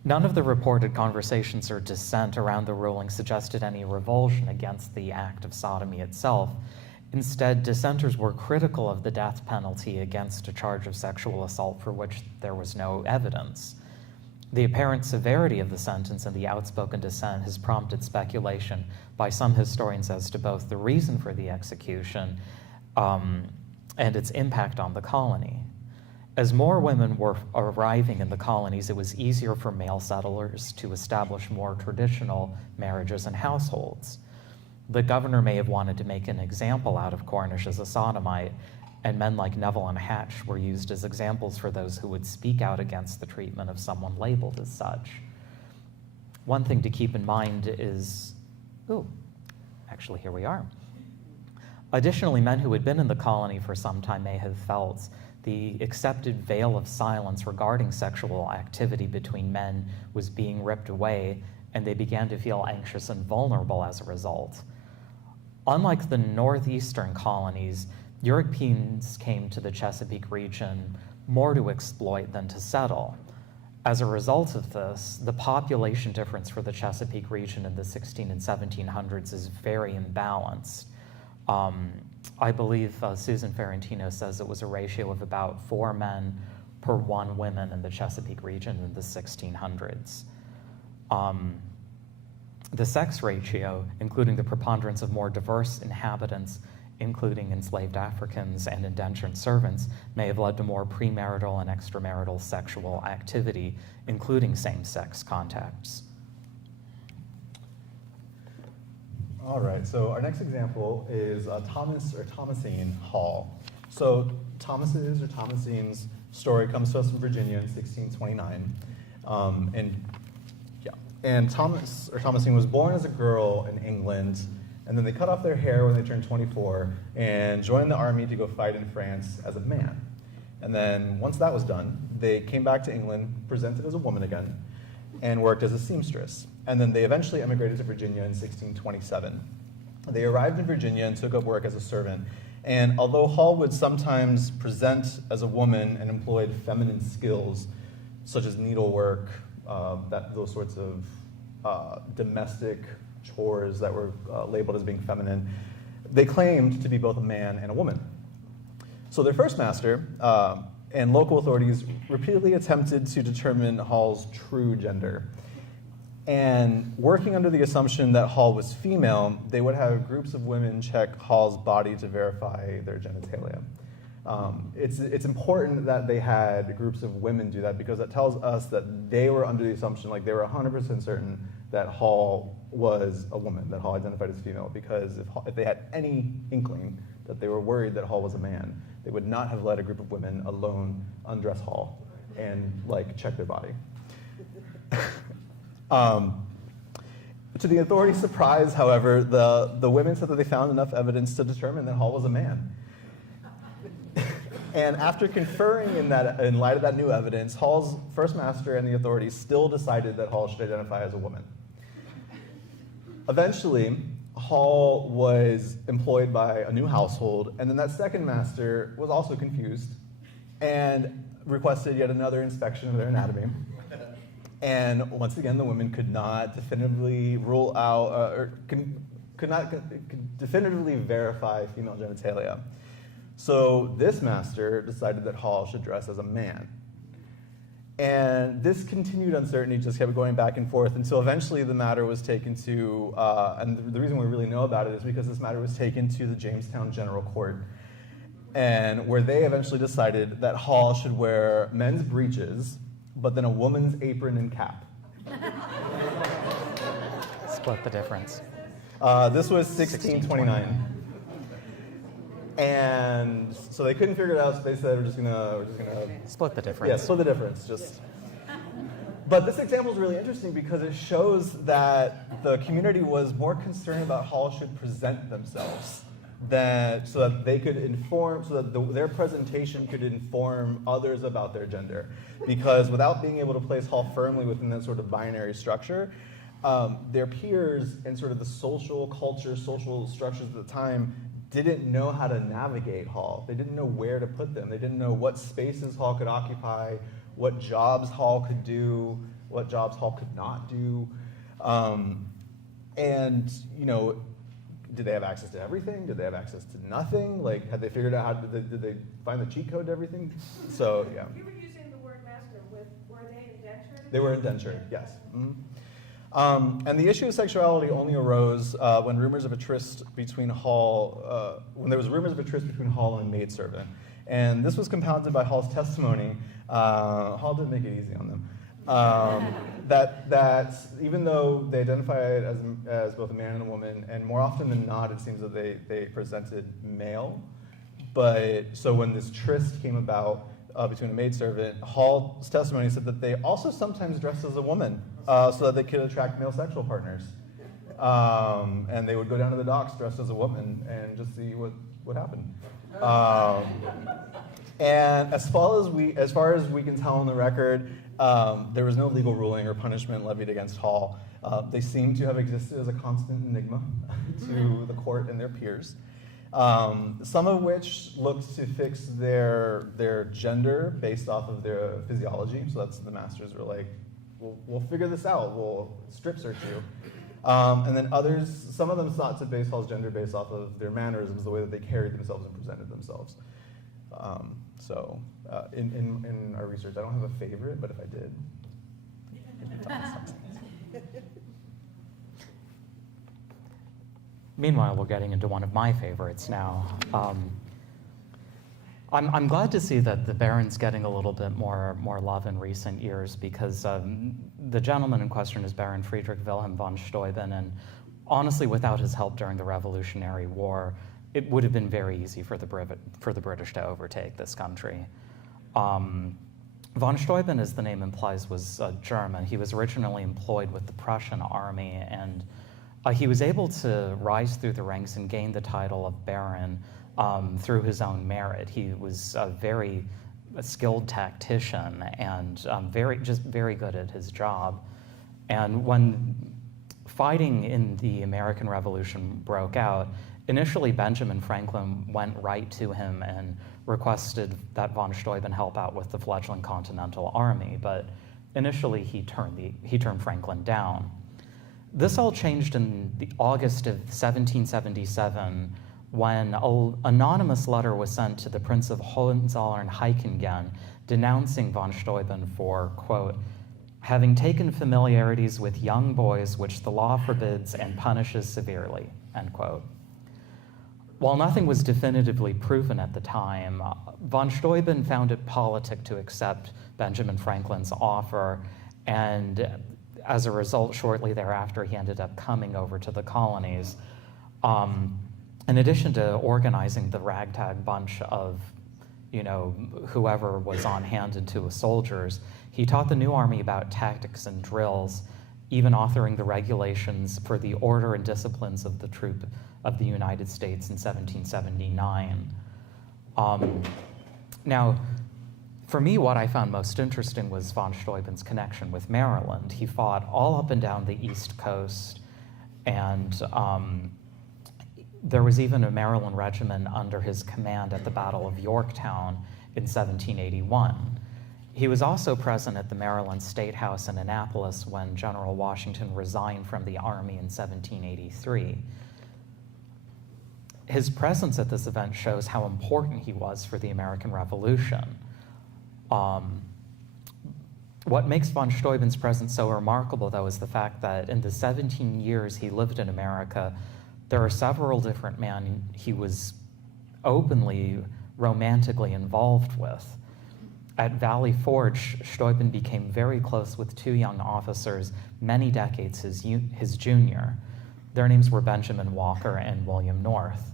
None of the reported conversations or dissent around the ruling suggested any revulsion against the act of sodomy itself. Instead, dissenters were critical of the death penalty against a charge of sexual assault for which there was no evidence. The apparent severity of the sentence and the outspoken dissent has prompted speculation by some historians as to both the reason for the execution and its impact on the colony. As more women were arriving in the colonies, it was easier for male settlers to establish more traditional marriages and households. The governor may have wanted to make an example out of Cornish as a sodomite, and men like Neville and Hatch were used as examples for those who would speak out against the treatment of someone labeled as such. One thing to keep in mind is, actually here we are. Additionally, men who had been in the colony for some time may have felt the accepted veil of silence regarding sexual activity between men was being ripped away, and they began to feel anxious and vulnerable as a result. Unlike the northeastern colonies, Europeans came to the Chesapeake region more to exploit than to settle. As a result of this, the population difference for the Chesapeake region in the 16 and 1700s is very imbalanced. I believe Susan Ferrantino says it was a ratio of about 4 men per 1 woman in the Chesapeake region in the 1600s. The sex ratio, including the preponderance of more diverse inhabitants, including enslaved Africans and indentured servants, may have led to more premarital and extramarital sexual activity, including same-sex contacts. All right, so our next example is Thomas or Thomasine Hall. So Thomas's or Thomasine's story comes to us from Virginia in 1629. And Thomas or Thomasine was born as a girl in England, and then they cut off their hair when they turned 24 and joined the army to go fight in France as a man. And then once that was done, they came back to England, presented as a woman again, and worked as a seamstress. And then they eventually emigrated to Virginia in 1627. They arrived in Virginia and took up work as a servant. And although Hall would sometimes present as a woman and employed feminine skills, such as needlework, those sorts of domestic chores that were labeled as being feminine, they claimed to be both a man and a woman. So their first master and local authorities repeatedly attempted to determine Hall's true gender. And working under the assumption that Hall was female, they would have groups of women check Hall's body to verify their genitalia. It's important that they had groups of women do that, because that tells us that they were under the assumption, like they were 100% certain that Hall was a woman, that Hall identified as female, because if they had any inkling that they were worried that Hall was a man, they would not have let a group of women alone undress Hall and check their body. To the authorities' surprise, however, the women said that they found enough evidence to determine that Hall was a man. And after conferring in light of that new evidence, Hall's first master and the authorities still decided that Hall should identify as a woman. Eventually, Hall was employed by a new household, and then that second master was also confused and requested yet another inspection of their anatomy. And once again, the women could not definitively rule out, could definitively verify female genitalia. So this master decided that Hall should dress as a man. And this continued uncertainty just kept going back and forth until eventually the matter was taken to, and the reason we really know about it is because this matter was taken to the Jamestown General Court, and where they eventually decided that Hall should wear men's breeches, but then a woman's apron and cap. Split the difference. This was 1629. And so they couldn't figure it out, so they said we're just gonna split the difference. Yeah, split the difference. But this example is really interesting because it shows that the community was more concerned about how Hall should present themselves, so that they could inform, so that their presentation could inform others about their gender. Because without being able to place Hall firmly within that sort of binary structure, their peers and sort of the social culture, social structures at the time didn't know how to navigate Hall. They didn't know where to put them. They didn't know what spaces Hall could occupy, what jobs Hall could do, what jobs Hall could not do. And, did they have access to everything? Did they have access to nothing? Had they figured out did they find the cheat code to everything? So, yeah. You were using the word master were they indentured? They were indentured, yes. Mm-hmm. And the issue of sexuality only arose when rumors of a tryst between Hall, when there was rumors of a tryst between Hall and a maidservant. And this was compounded by Hall's testimony. Hall didn't make it easy on them. That even though they identified as both a man and a woman, and more often than not, it seems that they presented male, But so when this tryst came about between a maidservant, Hall's testimony said that they also sometimes dressed as a woman so that they could attract male sexual partners. And they would go down to the docks dressed as a woman and just see what happened. And as far as we can tell on the record, there was no legal ruling or punishment levied against Hall. They seem to have existed as a constant enigma to the court and their peers. Some of which looked to fix their gender based off of their physiology. So that's the masters were like, we'll figure this out. We'll strip search you. And then others, some of them sought to base Hall's gender based off of their mannerisms, the way that they carried themselves and presented themselves. In our research, I don't have a favorite, but if I did. Meanwhile, we're getting into one of my favorites now. I'm glad to see that the Baron's getting a little bit more love in recent years, because the gentleman in question is Baron Friedrich Wilhelm von Steuben, and honestly, without his help during the Revolutionary War, it would have been very easy for the British to overtake this country. Von Steuben, as the name implies, was German. He was originally employed with the Prussian army, and he was able to rise through the ranks and gain the title of Baron through his own merit. He was a very skilled tactician and very good at his job. And when fighting in the American Revolution broke out, initially Benjamin Franklin went right to him and requested that von Steuben help out with the fledgling Continental Army, but initially he turned Franklin down. This all changed in the August of 1777 when an anonymous letter was sent to the Prince of Hohenzollern-Hechingen denouncing von Steuben for, quote, having taken familiarities with young boys which the law forbids and punishes severely, end quote. While nothing was definitively proven at the time, von Steuben found it politic to accept Benjamin Franklin's offer, and as a result, shortly thereafter, he ended up coming over to the colonies. In addition to organizing the ragtag bunch of, whoever was on hand into soldiers, he taught the new army about tactics and drills, even authoring the regulations for the order and disciplines of the troop of the United States in 1779. Now, for me, what I found most interesting was von Steuben's connection with Maryland. He fought all up and down the East Coast, and there was even a Maryland regiment under his command at the Battle of Yorktown in 1781. He was also present at the Maryland State House in Annapolis when General Washington resigned from the Army in 1783. His presence at this event shows how important he was for the American Revolution. What makes von Steuben's presence so remarkable, though, is the fact that in the 17 years he lived in America, there are several different men he was openly, romantically involved with. At Valley Forge, Steuben became very close with two young officers, many decades his junior. Their names were Benjamin Walker and William North.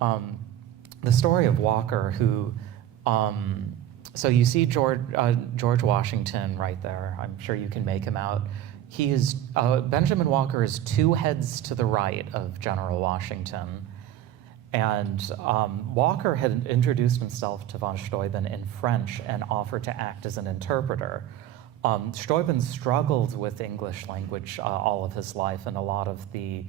The story of Walker, who, so you see George Washington right there. I'm sure you can make him out. He is, Benjamin Walker is 2 heads to the right of General Washington. And Walker had introduced himself to von Steuben in French and offered to act as an interpreter. Steuben struggled with English language all of his life, and a lot of the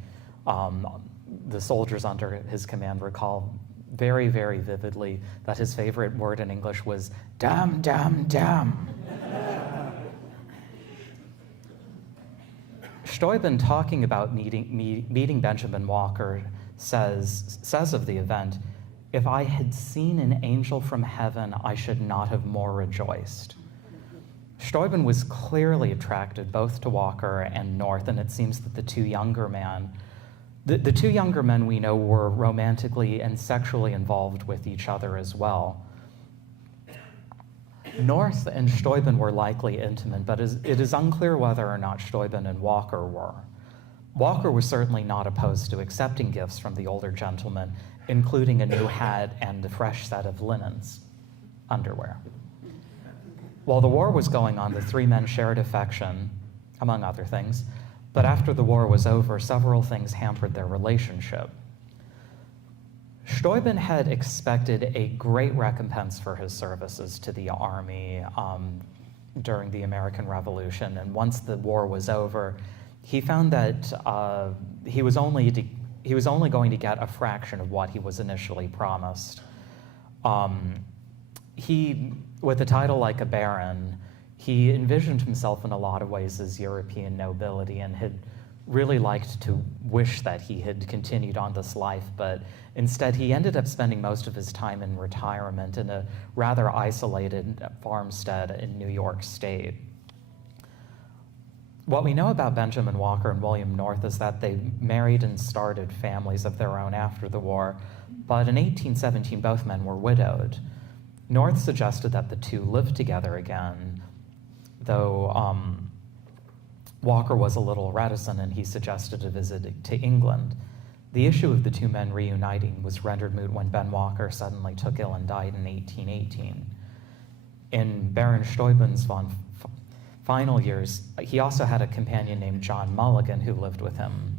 soldiers under his command recall very, very vividly that his favorite word in English was damn, damn, damn. Steuben, talking about meeting Benjamin Walker, says of the event, "If I had seen an angel from heaven, I should not have more rejoiced." Steuben was clearly attracted both to Walker and North, and it seems that the two younger men we know were romantically and sexually involved with each other as well. North and Steuben were likely intimate, but it is unclear whether or not Steuben and Walker were. Walker was certainly not opposed to accepting gifts from the older gentleman, including a new hat and a fresh set of linens, underwear. While the war was going on, the three men shared affection, among other things, but after the war was over, several things hampered their relationship. Steuben had expected a great recompense for his services to the army during the American Revolution, and once the war was over, he found that he was only going to get a fraction of what he was initially promised. With a title like a baron, he envisioned himself in a lot of ways as European nobility and had really liked to wish that he had continued on this life, but instead he ended up spending most of his time in retirement in a rather isolated farmstead in New York State. What we know about Benjamin Walker and William North is that they married and started families of their own after the war, but in 1817 both men were widowed. North suggested that the two lived together again, though Walker was a little reticent and he suggested a visit to England. The issue of the two men reuniting was rendered moot when Ben Walker suddenly took ill and died in 1818. In Baron Steuben's final years, he also had a companion named John Mulligan who lived with him.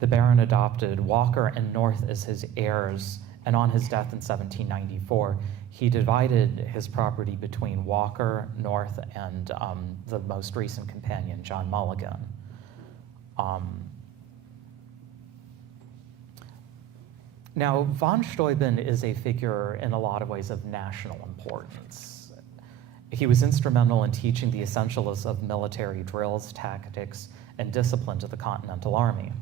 The Baron adopted Walker and North as his heirs, and on his death in 1794, he divided his property between Walker, North, and the most recent companion, John Mulligan. Now, von Steuben is a figure in a lot of ways of national importance. He was instrumental in teaching the essentials of military drills, tactics, and discipline to the Continental Army.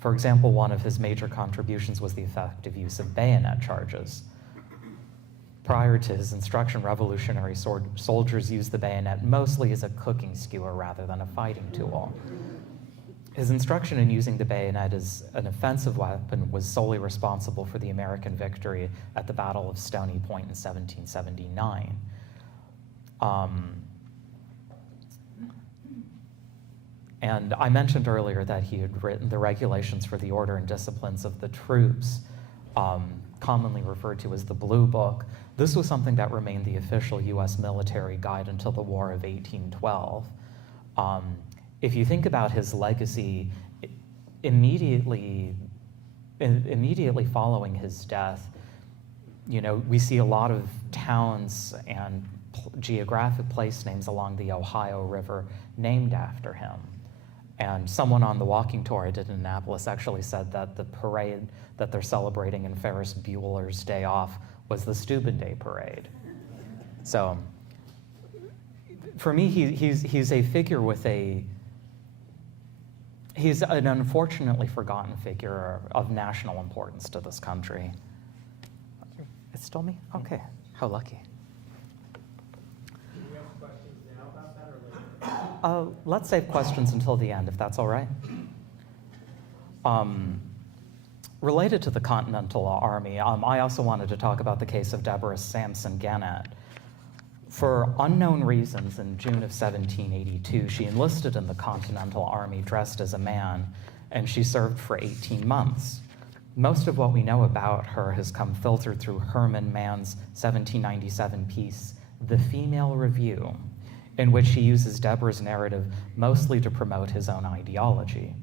For example, one of his major contributions was the effective use of bayonet charges. Prior to his instruction, revolutionary soldiers used the bayonet mostly as a cooking skewer rather than a fighting tool. His instruction in using the bayonet as an offensive weapon was solely responsible for the American victory at the Battle of Stony Point in 1779. And I mentioned earlier that he had written the regulations for the order and disciplines of the troops, commonly referred to as the Blue Book. This was something that remained the official U.S. military guide until the War of 1812. If you think about his legacy, immediately following his death, we see a lot of towns and geographic place names along the Ohio River named after him. And someone on the walking tour I did in Annapolis actually said that the parade that they're celebrating in Ferris Bueller's Day Off was the Steuben Day Parade. So for me, he's a figure he's an unfortunately forgotten figure of national importance to this country. It's still me? Okay, how lucky. Let's save questions until the end, if that's all right. Related to the Continental Army, I also wanted to talk about the case of Deborah Sampson Gannett. For unknown reasons, in June of 1782, she enlisted in the Continental Army dressed as a man, and she served for 18 months. Most of what we know about her has come filtered through Herman Mann's 1797 piece, The Female Review, in which he uses Deborah's narrative mostly to promote his own ideology.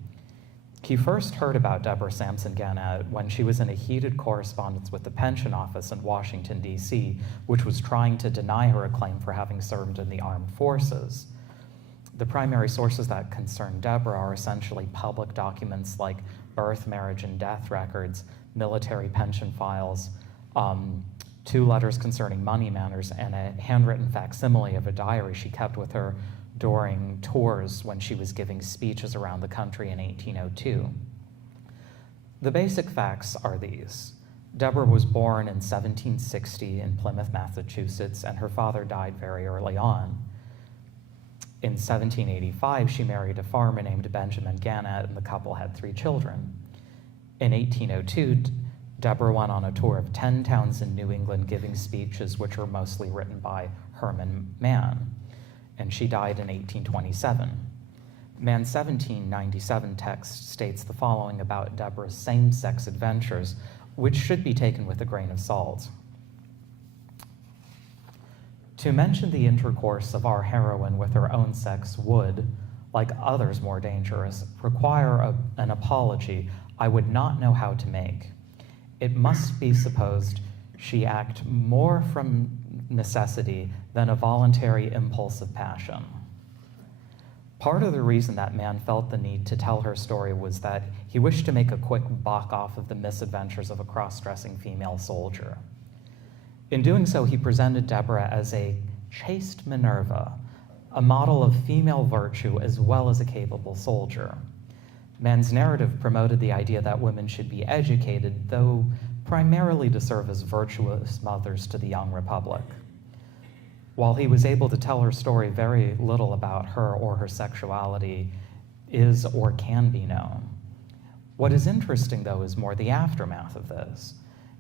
He first heard about Deborah Sampson Gannett when she was in a heated correspondence with the Pension Office in Washington, D.C., which was trying to deny her a claim for having served in the armed forces. The primary sources that concern Deborah are essentially public documents like birth, marriage, and death records, military pension files, 2 letters concerning money matters, and a handwritten facsimile of a diary she kept with her during tours when she was giving speeches around the country in 1802. The basic facts are these. Deborah was born in 1760 in Plymouth, Massachusetts, and her father died very early on. In 1785, she married a farmer named Benjamin Gannett, and the couple had 3 children. In 1802, Deborah went on a tour of 10 towns in New England giving speeches which were mostly written by Herman Mann, and she died in 1827. Mann's 1797 text states the following about Deborah's same-sex adventures, which should be taken with a grain of salt. To mention the intercourse of our heroine with her own sex would, like others more dangerous, require an apology I would not know how to make. It must be supposed she act more from necessity than a voluntary impulse of passion. Part of the reason that man felt the need to tell her story was that he wished to make a quick buck off of the misadventures of a cross-dressing female soldier. In doing so, he presented Deborah as a chaste Minerva, a model of female virtue as well as a capable soldier. Man's narrative promoted the idea that women should be educated, though primarily to serve as virtuous mothers to the young republic. While he was able to tell her story, very little about her or her sexuality is or can be known. What is interesting, though, is more the aftermath of this.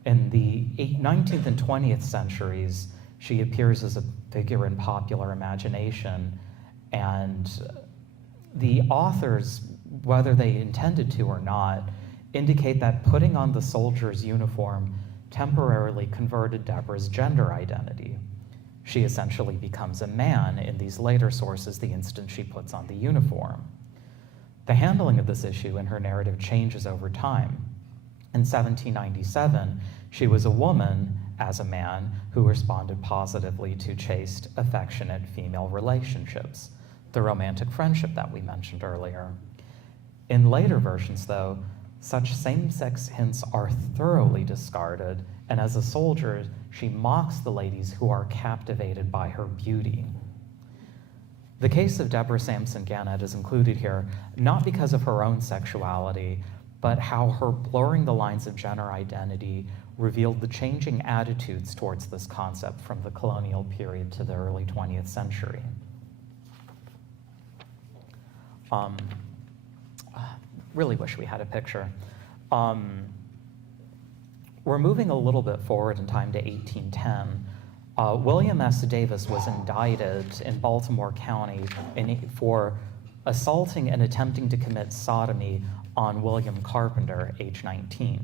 In the 19th and 20th centuries, she appears as a figure in popular imagination, and the authors, whether they intended to or not, indicate that putting on the soldier's uniform temporarily converted Deborah's gender identity. She essentially becomes a man in these later sources the instant she puts on the uniform. The handling of this issue in her narrative changes over time. In 1797, she was a woman as a man who responded positively to chaste, affectionate female relationships, the romantic friendship that we mentioned earlier. In later versions, though, such same-sex hints are thoroughly discarded, and as a soldier, she mocks the ladies who are captivated by her beauty. The case of Deborah Sampson Gannett is included here not because of her own sexuality, but how her blurring the lines of gender identity revealed the changing attitudes towards this concept from the colonial period to the early 20th century. Really wish we had a picture. We're moving a little bit forward in time to 1810. William S. Davis was indicted in Baltimore County for assaulting and attempting to commit sodomy on William Carpenter, age 19.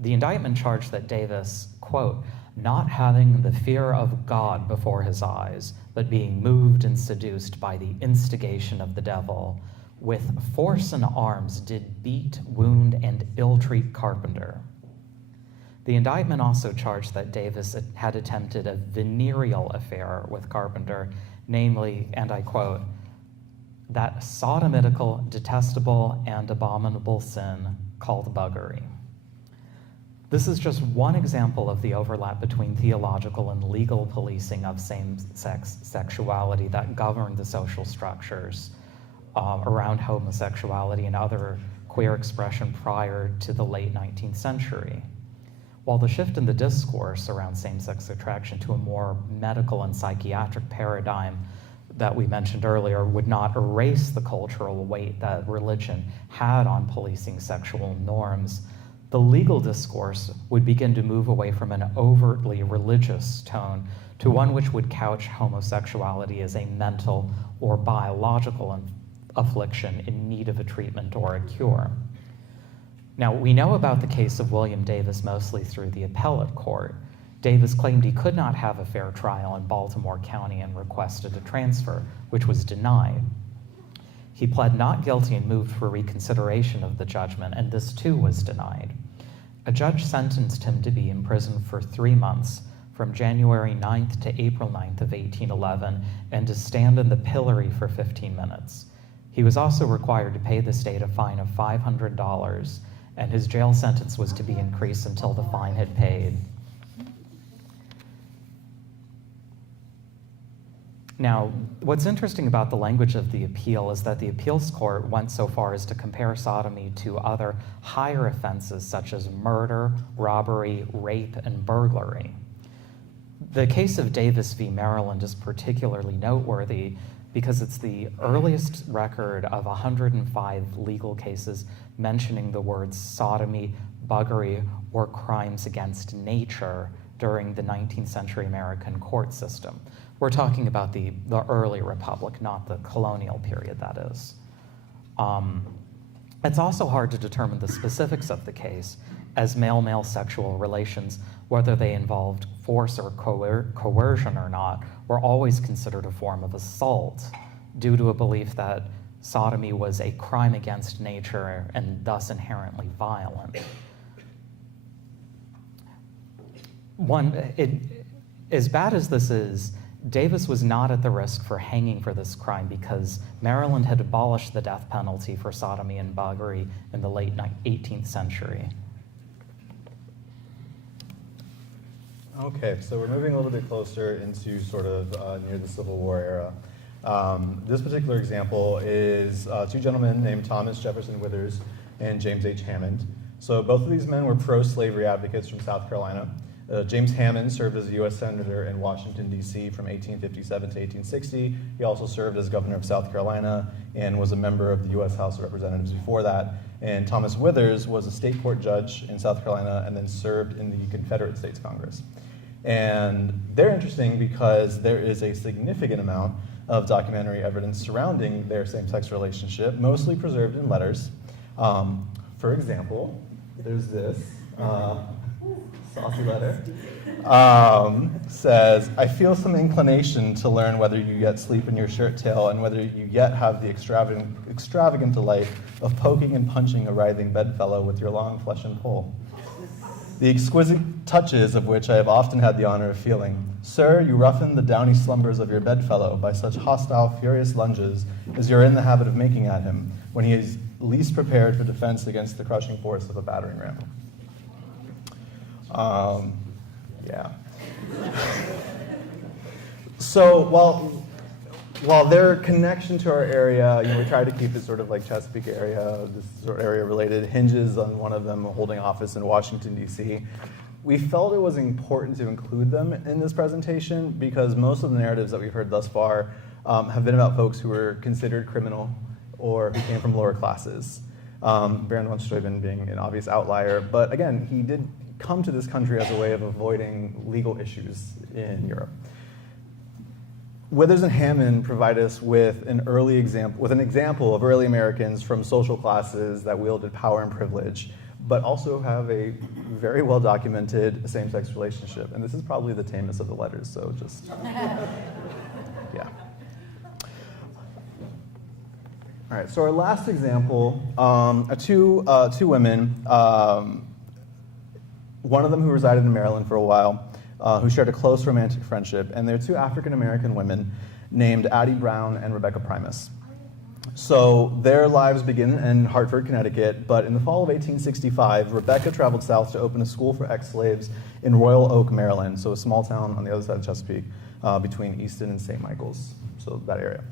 The indictment charged that Davis, quote, not having the fear of God before his eyes, but being moved and seduced by the instigation of the devil, with force and arms did beat, wound, and ill-treat Carpenter. The indictment also charged that Davis had attempted a venereal affair with Carpenter, namely, and I quote, that sodomitical, detestable, and abominable sin called buggery. This is just one example of the overlap between theological and legal policing of same-sex sexuality that governed the social structures around homosexuality and other queer expression prior to the late 19th century. While the shift in the discourse around same-sex attraction to a more medical and psychiatric paradigm that we mentioned earlier would not erase the cultural weight that religion had on policing sexual norms, the legal discourse would begin to move away from an overtly religious tone to one which would couch homosexuality as a mental or biological affliction in need of a treatment or a cure. Now, we know about the case of William Davis mostly through the appellate court. Davis claimed he could not have a fair trial in Baltimore County and requested a transfer, which was denied. He pled not guilty and moved for reconsideration of the judgment, and this too was denied. A judge sentenced him to be imprisoned for 3 months, from January 9th to April 9th of 1811, and to stand in the pillory for 15 minutes. He was also required to pay the state a fine of $500, and his jail sentence was to be increased until the fine had paid. Now, what's interesting about the language of the appeal is that the appeals court went so far as to compare sodomy to other higher offenses such as murder, robbery, rape, and burglary. The case of Davis v. Maryland is particularly noteworthy because it's the earliest record of 105 legal cases mentioning the words sodomy, buggery, or crimes against nature during the 19th century American court system. We're talking about the early republic, not the colonial period, that is. It's also hard to determine the specifics of the case, as male-male sexual relations, whether they involved force or coercion or not, were always considered a form of assault due to a belief that sodomy was a crime against nature and thus inherently violent. As bad as this is, Davis was not at the risk for hanging for this crime because Maryland had abolished the death penalty for sodomy and buggery in the late 18th century. Okay, so we're moving a little bit closer into sort of near the Civil War era. This particular example is two gentlemen named Thomas Jefferson Withers and James H. Hammond. So both of these men were pro-slavery advocates from South Carolina. James Hammond served as a U.S. Senator in Washington, D.C. from 1857 to 1860. He also served as governor of South Carolina and was a member of the U.S. House of Representatives before that. And Thomas Withers was a state court judge in South Carolina and then served in the Confederate States Congress. And they're interesting because there is a significant amount of documentary evidence surrounding their same-sex relationship, mostly preserved in letters. For example, there's this. Saucy letter, says, I feel some inclination to learn whether you yet sleep in your shirt tail and whether you yet have the extravagant delight of poking and punching a writhing bedfellow with your long flesh and pole. The exquisite touches of which I have often had the honor of feeling. Sir, you roughen the downy slumbers of your bedfellow by such hostile, furious lunges as you are in the habit of making at him when he is least prepared for defense against the crushing force of a battering ram. Yeah. So while their connection to our area, we try to keep it sort of like Chesapeake area, this sort of area related, hinges on one of them holding office in Washington, D.C. We felt it was important to include them in this presentation because most of the narratives that we've heard thus far have been about folks who were considered criminal or who came from lower classes. Baron von Steuben being an obvious outlier, but again, he did come to this country as a way of avoiding legal issues in Europe. Withers and Hammond provide us with an example of early Americans from social classes that wielded power and privilege, but also have a very well documented same-sex relationship. And this is probably the tamest of the letters, so just, yeah. All right, so our last example, two women, one of them who resided in Maryland for a while, who shared a close romantic friendship, and they're two African-American women named Addie Brown and Rebecca Primus. So their lives begin in Hartford, Connecticut, but in the fall of 1865, Rebecca traveled south to open a school for ex-slaves in Royal Oak, Maryland, so a small town on the other side of Chesapeake, between Easton and St. Michael's, so that area.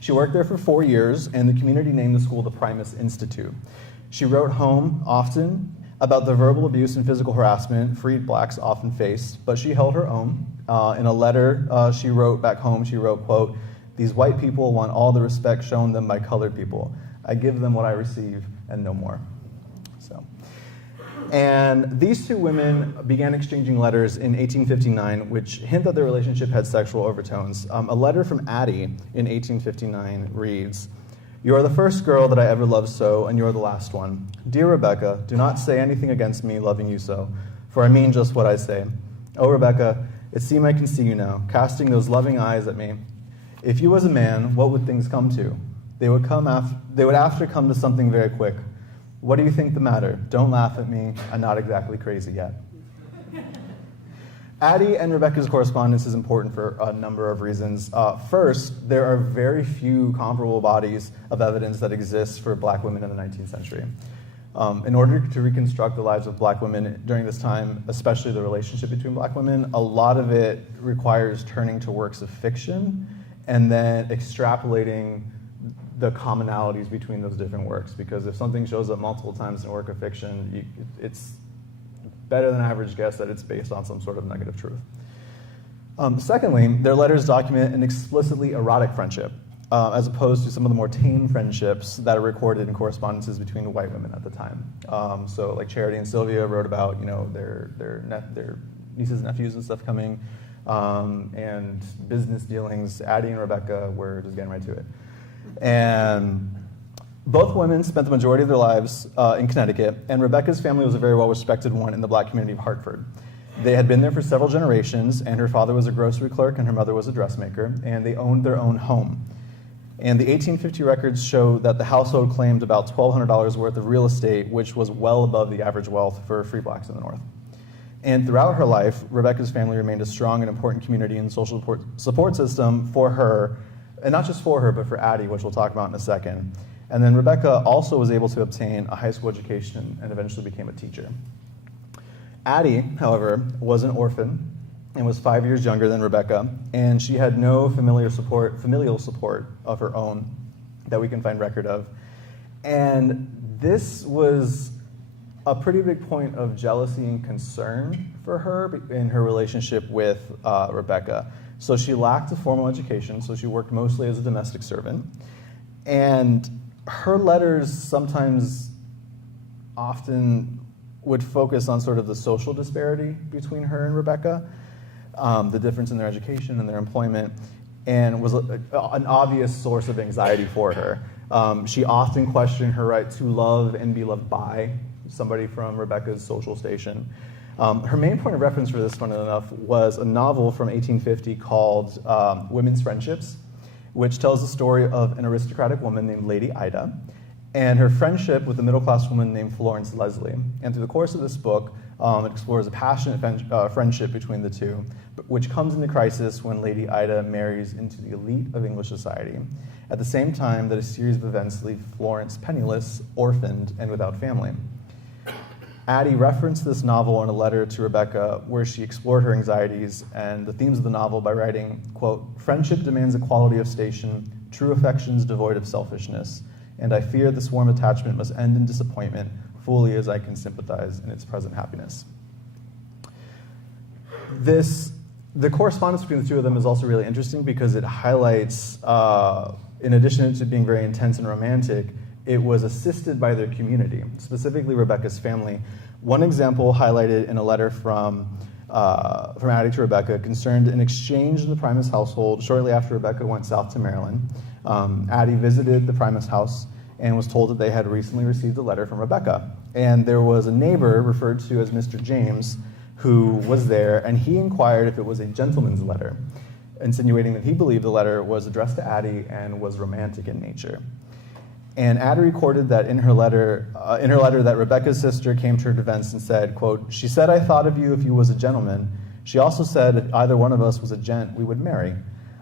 She worked there for 4 years, and the community named the school the Primus Institute. She wrote home often about the verbal abuse and physical harassment freed blacks often faced, but she held her own. In a letter she wrote back home, she wrote, quote, "These white people want all the respect shown them by colored people. I give them what I receive and no more." So, and these two women began exchanging letters in 1859, which hint that their relationship had sexual overtones. A letter from Addie in 1859 reads, "You are the first girl that I ever loved so, and you are the last one. Dear Rebecca, do not say anything against me loving you so, for I mean just what I say. Oh, Rebecca, it seems I can see you now, casting those loving eyes at me. If you was a man, what would things come to? They would after come to something very quick. What do you think the matter? Don't laugh at me. I'm not exactly crazy yet." Addie and Rebecca's correspondence is important for a number of reasons. First, there are very few comparable bodies of evidence that exist for black women in the 19th century. In order to reconstruct the lives of black women during this time, especially the relationship between black women, a lot of it requires turning to works of fiction and then extrapolating the commonalities between those different works. Because if something shows up multiple times in a work of fiction, it's better than average guess that it's based on some sort of negative truth. Secondly, their letters document an explicitly erotic friendship, as opposed to some of the more tame friendships that are recorded in correspondences between white women at the time. So like Charity and Sylvia wrote about, their nieces and nephews and stuff coming, and business dealings. Addie and Rebecca were just getting right to it. And Both women spent the majority of their lives in Connecticut, and Rebecca's family was a very well-respected one in the black community of Hartford. They had been there for several generations, and her father was a grocery clerk and her mother was a dressmaker, and they owned their own home. And the 1850 records show that the household claimed about $1,200 worth of real estate, which was well above the average wealth for free blacks in the North. And throughout her life, Rebecca's family remained a strong and important community and social support system for her, and not just for her, but for Addie, which we'll talk about in a second. And then Rebecca also was able to obtain a high school education and eventually became a teacher. Addie, however, was an orphan and was 5 years younger than Rebecca, and she had no familial support of her own that we can find record of. And this was a pretty big point of jealousy and concern for her in her relationship with Rebecca. So she lacked a formal education, so she worked mostly as a domestic servant. And her letters sometimes often would focus on sort of the social disparity between her and Rebecca, the difference in their education and their employment, and was an obvious source of anxiety for her. She often questioned her right to love and be loved by somebody from Rebecca's social station. Her main point of reference for this, funnily enough, was a novel from 1850 called Women's Friendships, which tells the story of an aristocratic woman named Lady Ida and her friendship with a middle-class woman named Florence Leslie. And through the course of this book, it explores a passionate friendship between the two, which comes into crisis when Lady Ida marries into the elite of English society, at the same time that a series of events leave Florence penniless, orphaned, and without family. Addie referenced this novel in a letter to Rebecca where she explored her anxieties and the themes of the novel by writing, quote, "Friendship demands equality of station, true affections devoid of selfishness, and I fear this warm attachment must end in disappointment, fully as I can sympathize in its present happiness." The correspondence between the two of them is also really interesting because it highlights, in addition to being very intense and romantic, it was assisted by their community, specifically Rebecca's family. One example highlighted in a letter from Addie to Rebecca concerned an exchange in the Primus household shortly after Rebecca went south to Maryland. Addie visited the Primus house and was told that they had recently received a letter from Rebecca. And there was a neighbor referred to as Mr. James who was there, and he inquired if it was a gentleman's letter, insinuating that he believed the letter was addressed to Addie and was romantic in nature. And Addie recorded that in her letter that Rebecca's sister came to her defense and said, quote, "She said I thought of you if you was a gentleman. She also said if either one of us was a gent, we would marry.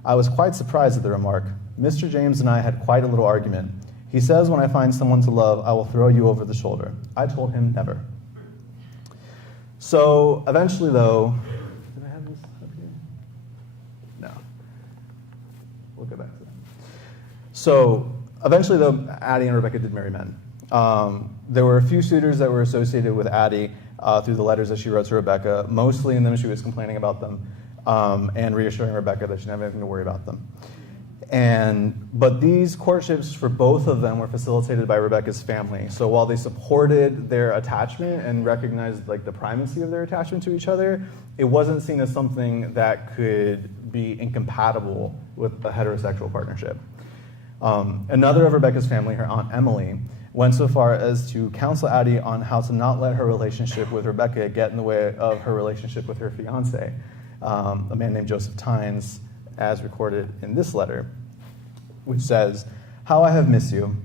I was quite surprised at the remark. Mr. James and I had quite a little argument. He says when I find someone to love, I will throw you over the shoulder. I told him never." So eventually though, did I have this up here? No. We'll go back to that. So eventually, though, Addie and Rebecca did marry men. There were a few suitors that were associated with Addie through the letters that she wrote to Rebecca. Mostly in them, she was complaining about them and reassuring Rebecca that she didn't have anything to worry about them. But these courtships for both of them were facilitated by Rebecca's family. So while they supported their attachment and recognized like the primacy of their attachment to each other, it wasn't seen as something that could be incompatible with a heterosexual partnership. Another of Rebecca's family, her Aunt Emily, went so far as to counsel Addie on how to not let her relationship with Rebecca get in the way of her relationship with her fiance, a man named Joseph Tynes, as recorded in this letter, which says, "How I have missed you.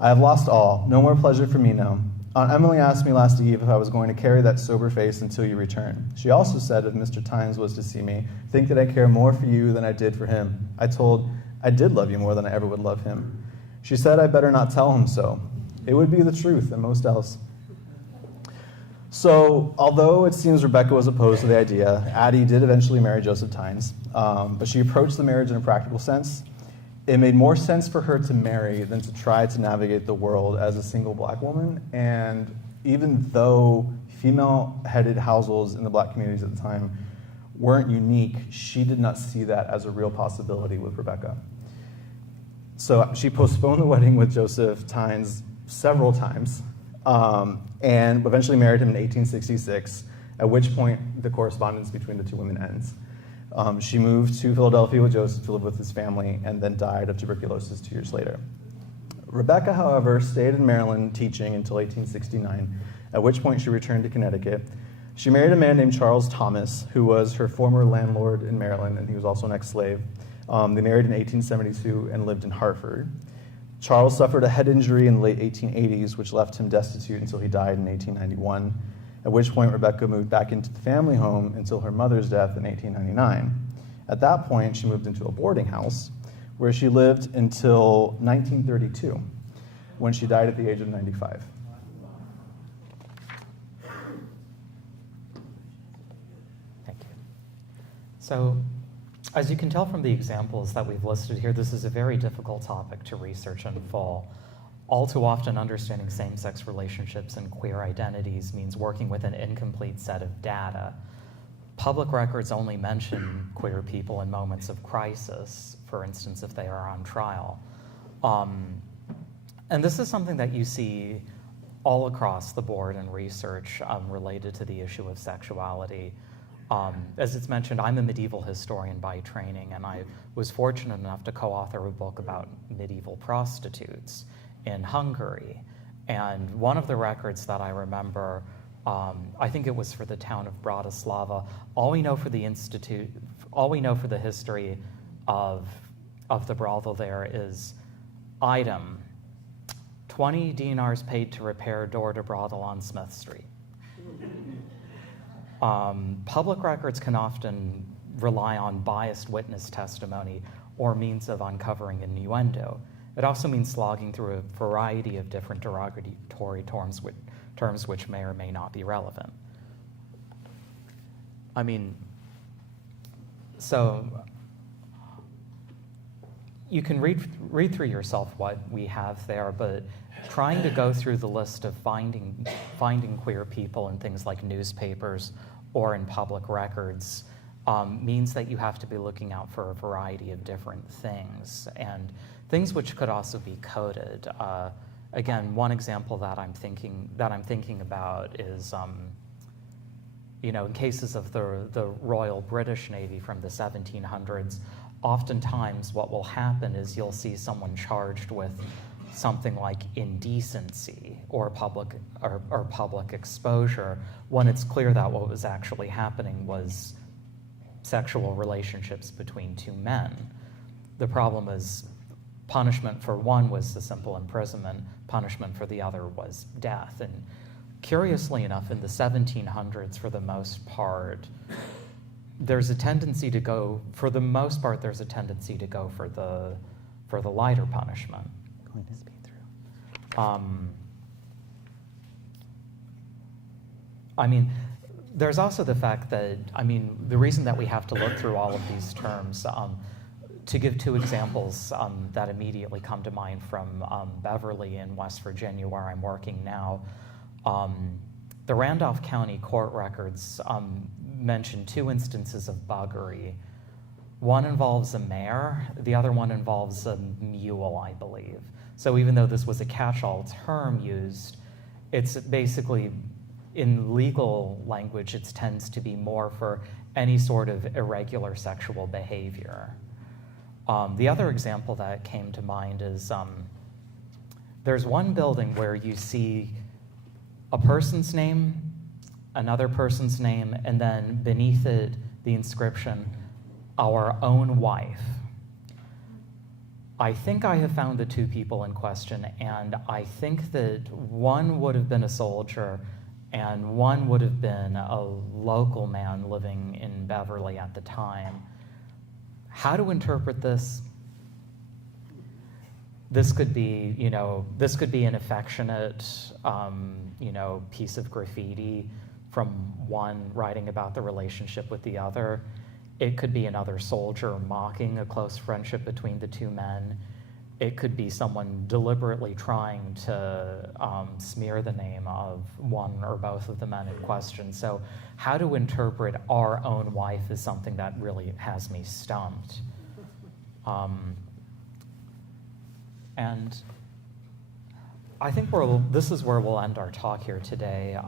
I have lost all. No more pleasure for me now. Aunt Emily asked me last eve if I was going to carry that sober face until you return. She also said if Mr. Tynes was to see me, think that I care more for you than I did for him. I told I did love you more than I ever would love him. She said I better not tell him so. It would be the truth and most else." So, although it seems Rebecca was opposed to the idea, Addie did eventually marry Joseph Tynes, but she approached the marriage in a practical sense. It made more sense for her to marry than to try to navigate the world as a single black woman, and even though female-headed households in the black communities at the time weren't unique, she did not see that as a real possibility with Rebecca. So she postponed the wedding with Joseph Tynes several times, and eventually married him in 1866, at which point the correspondence between the two women ends. She moved to Philadelphia with Joseph to live with his family and then died of tuberculosis 2 years later. Rebecca, however, stayed in Maryland teaching until 1869, at which point she returned to Connecticut. She married a man named Charles Thomas, who was her former landlord in Maryland, and he was also an ex-slave. They married in 1872 and lived in Hartford. Charles suffered a head injury in the late 1880s, which left him destitute until he died in 1891, at which point Rebecca moved back into the family home until her mother's death in 1899. At that point, she moved into a boarding house, where she lived until 1932, when she died at the age of 95. Thank you. So, as you can tell from the examples that we've listed here, this is a very difficult topic to research in full. All too often, understanding same-sex relationships and queer identities means working with an incomplete set of data. Public records only mention queer people in moments of crisis, for instance, if they are on trial. And this is something that you see all across the board in research related to the issue of sexuality. As it's mentioned, I'm a medieval historian by training, and I was fortunate enough to co-author a book about medieval prostitutes in Hungary. And one of the records that I remember, I think it was for the town of Bratislava. All we know for the history of the brothel there is item, 20 dinars paid to repair door to brothel on Smith Street. Public records can often rely on biased witness testimony or means of uncovering innuendo. It also means slogging through a variety of different derogatory terms which may or may not be relevant. I mean, so you can read through yourself what we have there, but trying to go through the list of finding queer people in things like newspapers or in public records means that you have to be looking out for a variety of different things, and things which could also be coded. Again, one example that I'm thinking about is, in cases of the Royal British Navy from the 1700s, oftentimes what will happen is you'll see someone charged with something like indecency or public exposure, when it's clear that what was actually happening was sexual relationships between two men. The problem is punishment for one was the simple imprisonment, punishment for the other was death. And curiously enough, in the 1700s, for the most part, there's a tendency to go for the lighter punishment. Going to speed through. There's also the fact that, the reason that we have to look through all of these terms, to give two examples that immediately come to mind from Beverly in West Virginia, where I'm working now, the Randolph County court records mention two instances of buggery. One involves a mare, the other one involves a mule, I believe. So even though this was a catch-all term used, it's basically, in legal language, it tends to be more for any sort of irregular sexual behavior. The other example that came to mind is there's one building where you see a person's name, another person's name, and then beneath it, the inscription, "Our own wife." I think I have found the two people in question, and I think that one would have been a soldier and one would have been a local man living in Beverly at the time. How to interpret this? This could be, an affectionate, piece of graffiti from one writing about the relationship with the other. It could be another soldier mocking a close friendship between the two men. It could be someone deliberately trying to smear the name of one or both of the men in question. So how to interpret "our own wife" is something that really has me stumped. And I think this is where we'll end our talk here today.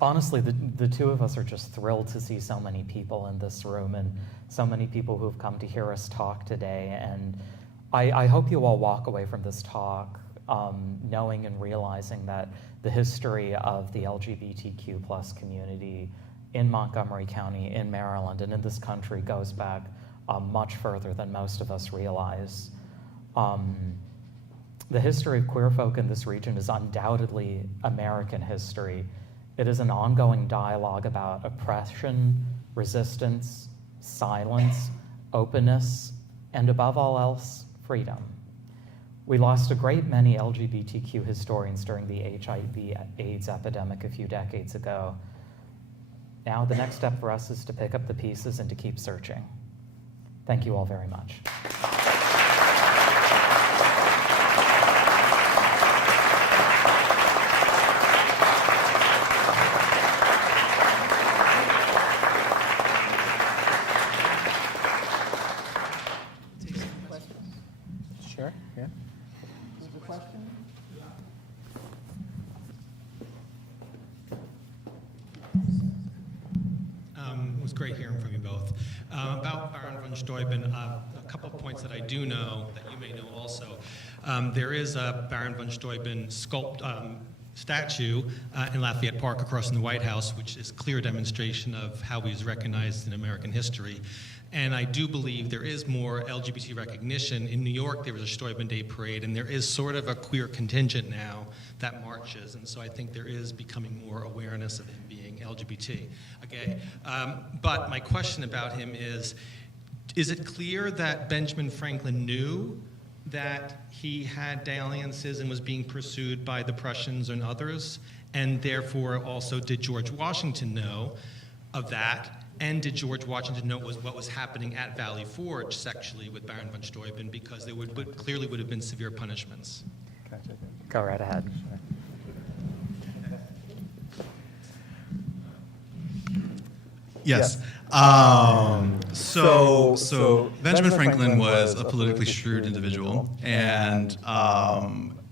Honestly, the two of us are just thrilled to see so many people in this room and so many people who've come to hear us talk today. And I hope you all walk away from this talk knowing and realizing that the history of the LGBTQ plus community in Montgomery County, in Maryland, and in this country goes back much further than most of us realize. The history of queer folk in this region is undoubtedly American history. It is an ongoing dialogue about oppression, resistance, silence, openness, and above all else, freedom. We lost a great many LGBTQ historians during the HIV/AIDS epidemic a few decades ago. Now the next step for us is to pick up the pieces and to keep searching. Thank you all very much. Sure, yeah. It was great hearing from you both. About Baron von Steuben, a couple of points that I do know that you may know also. There is a Baron von Steuben statue in Lafayette Park across from the White House, which is clear demonstration of how he was recognized in American history. And I do believe there is more LGBT recognition. In New York, there was a Steuben Day parade, and there is sort of a queer contingent now that marches. And so I think there is becoming more awareness of him being LGBT. Okay. But my question about him is it clear that Benjamin Franklin knew that he had dalliances and was being pursued by the Prussians and others? And therefore, also, did George Washington know of that? And did George Washington know what was happening at Valley Forge sexually with Baron von Steuben? Because there clearly would have been severe punishments. Go right ahead. Yes. So Benjamin Franklin was a politically shrewd individual, and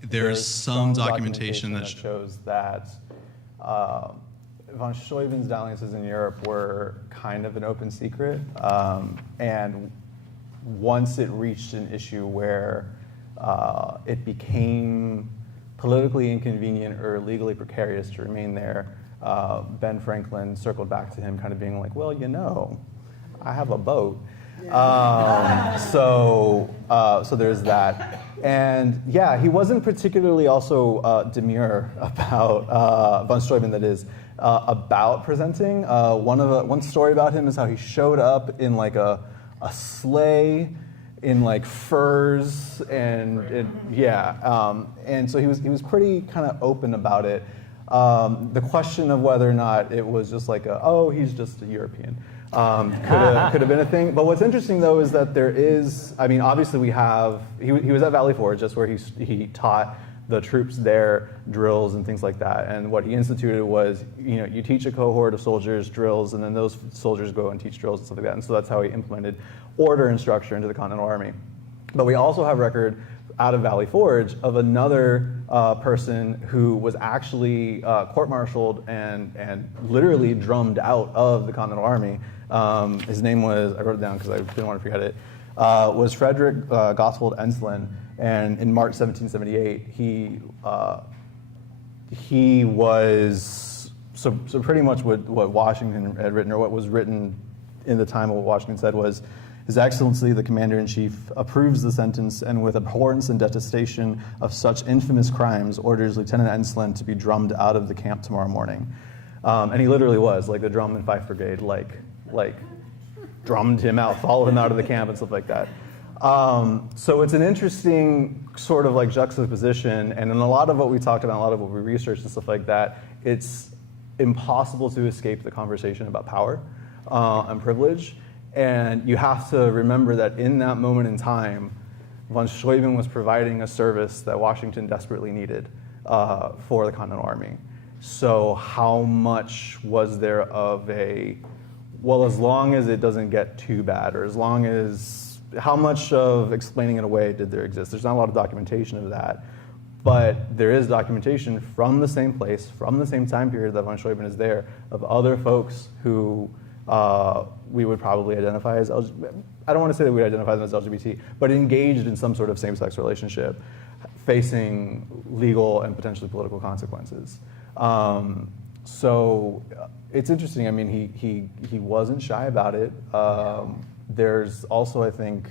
there's some documentation that shows that von Steuben's dalliances in Europe were kind of an open secret, and once it reached an issue where it became politically inconvenient or legally precarious to remain there, Ben Franklin circled back to him kind of being like, well, you know, I have a boat. So there's that. And yeah, he wasn't particularly also demure about von Steuben, that is, about presenting. One story about him is how he showed up in like a sleigh in like furs and so he was pretty kind of open about it. The question of whether or not it was just like he's just a European could have been a thing. But what's interesting though is that there is, I mean, obviously he was at Valley Forge, that's where he taught the troops there drills and things like that. And what he instituted was, you teach a cohort of soldiers drills, and then those soldiers go and teach drills and stuff like that. And so that's how he implemented order and structure into the Continental Army. But we also have record out of Valley Forge of another person who was actually court-martialed and literally drummed out of the Continental Army. His name was, I wrote it down because I didn't want to forget it, was Friedrich Gotthold Enzlin. And in March 1778, he was, so pretty much what Washington had written, or what was written in the time of what Washington said was, His Excellency, the Commander-in-Chief, approves the sentence, and with abhorrence and detestation of such infamous crimes, orders Lieutenant Enzlin to be drummed out of the camp tomorrow morning. And he literally was, like the drum and fife brigade, like drummed him out, followed him out of the camp and stuff like that. So it's an interesting sort of like juxtaposition, and in a lot of what we talked about, a lot of what we researched and stuff like that, it's impossible to escape the conversation about power and privilege. And you have to remember that in that moment in time, von Steuben was providing a service that Washington desperately needed for the Continental Army. So how much was there of a, well, as long as it doesn't get too bad, or as long as, how much of explaining it away did there exist? There's not a lot of documentation of that, but there is documentation from the same place, from the same time period that von Steuben is there, of other folks who we would probably identify as I don't want to say that we identify them as LGBT, but engaged in some sort of same-sex relationship, facing legal and potentially political consequences. So it's interesting. I mean, he wasn't shy about it. There's also, I think,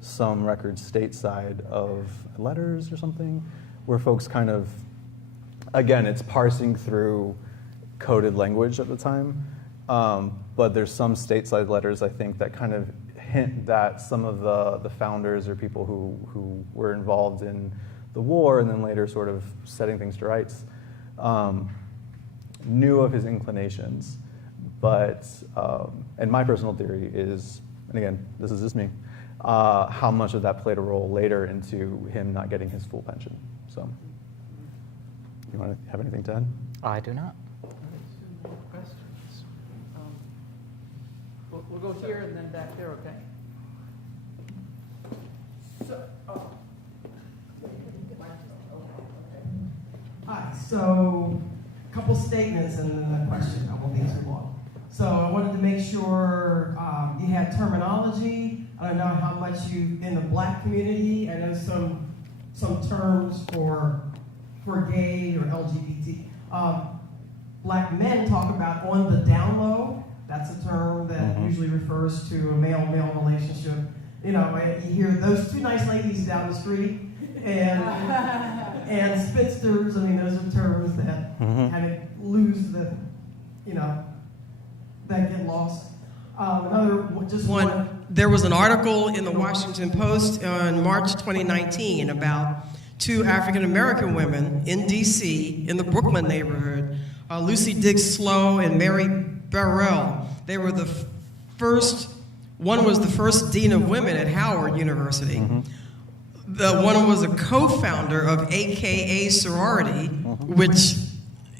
some records stateside of letters or something where folks kind of, again, it's parsing through coded language at the time, but there's some stateside letters, I think, that kind of hint that some of the founders or people who were involved in the war and then later sort of setting things to rights knew of his inclinations. But, and my personal theory is, and again, this is just me, how much of that played a role later into him not getting his full pension. So, you want to have anything to add? I do not. Questions? We'll go here and then back there, okay? Hi, so a couple statements and then a question. I won't be too long. So I wanted to make sure you had terminology. I don't know how much you, in the Black community, I know some terms for gay or LGBT. Black men talk about on the down low. That's a term that usually refers to a male-male relationship. You know, you hear those two nice ladies down the street and spinsters. I mean, those are terms that kind of lose the, you know, that get lost. There was an article in the Washington Post on March 2019 about two African American women in D.C. in the Brooklyn neighborhood, Lucy Diggs Slow and Mary Burrell. They were the first. One was the first dean of women at Howard University. The one was a co-founder of AKA sorority, which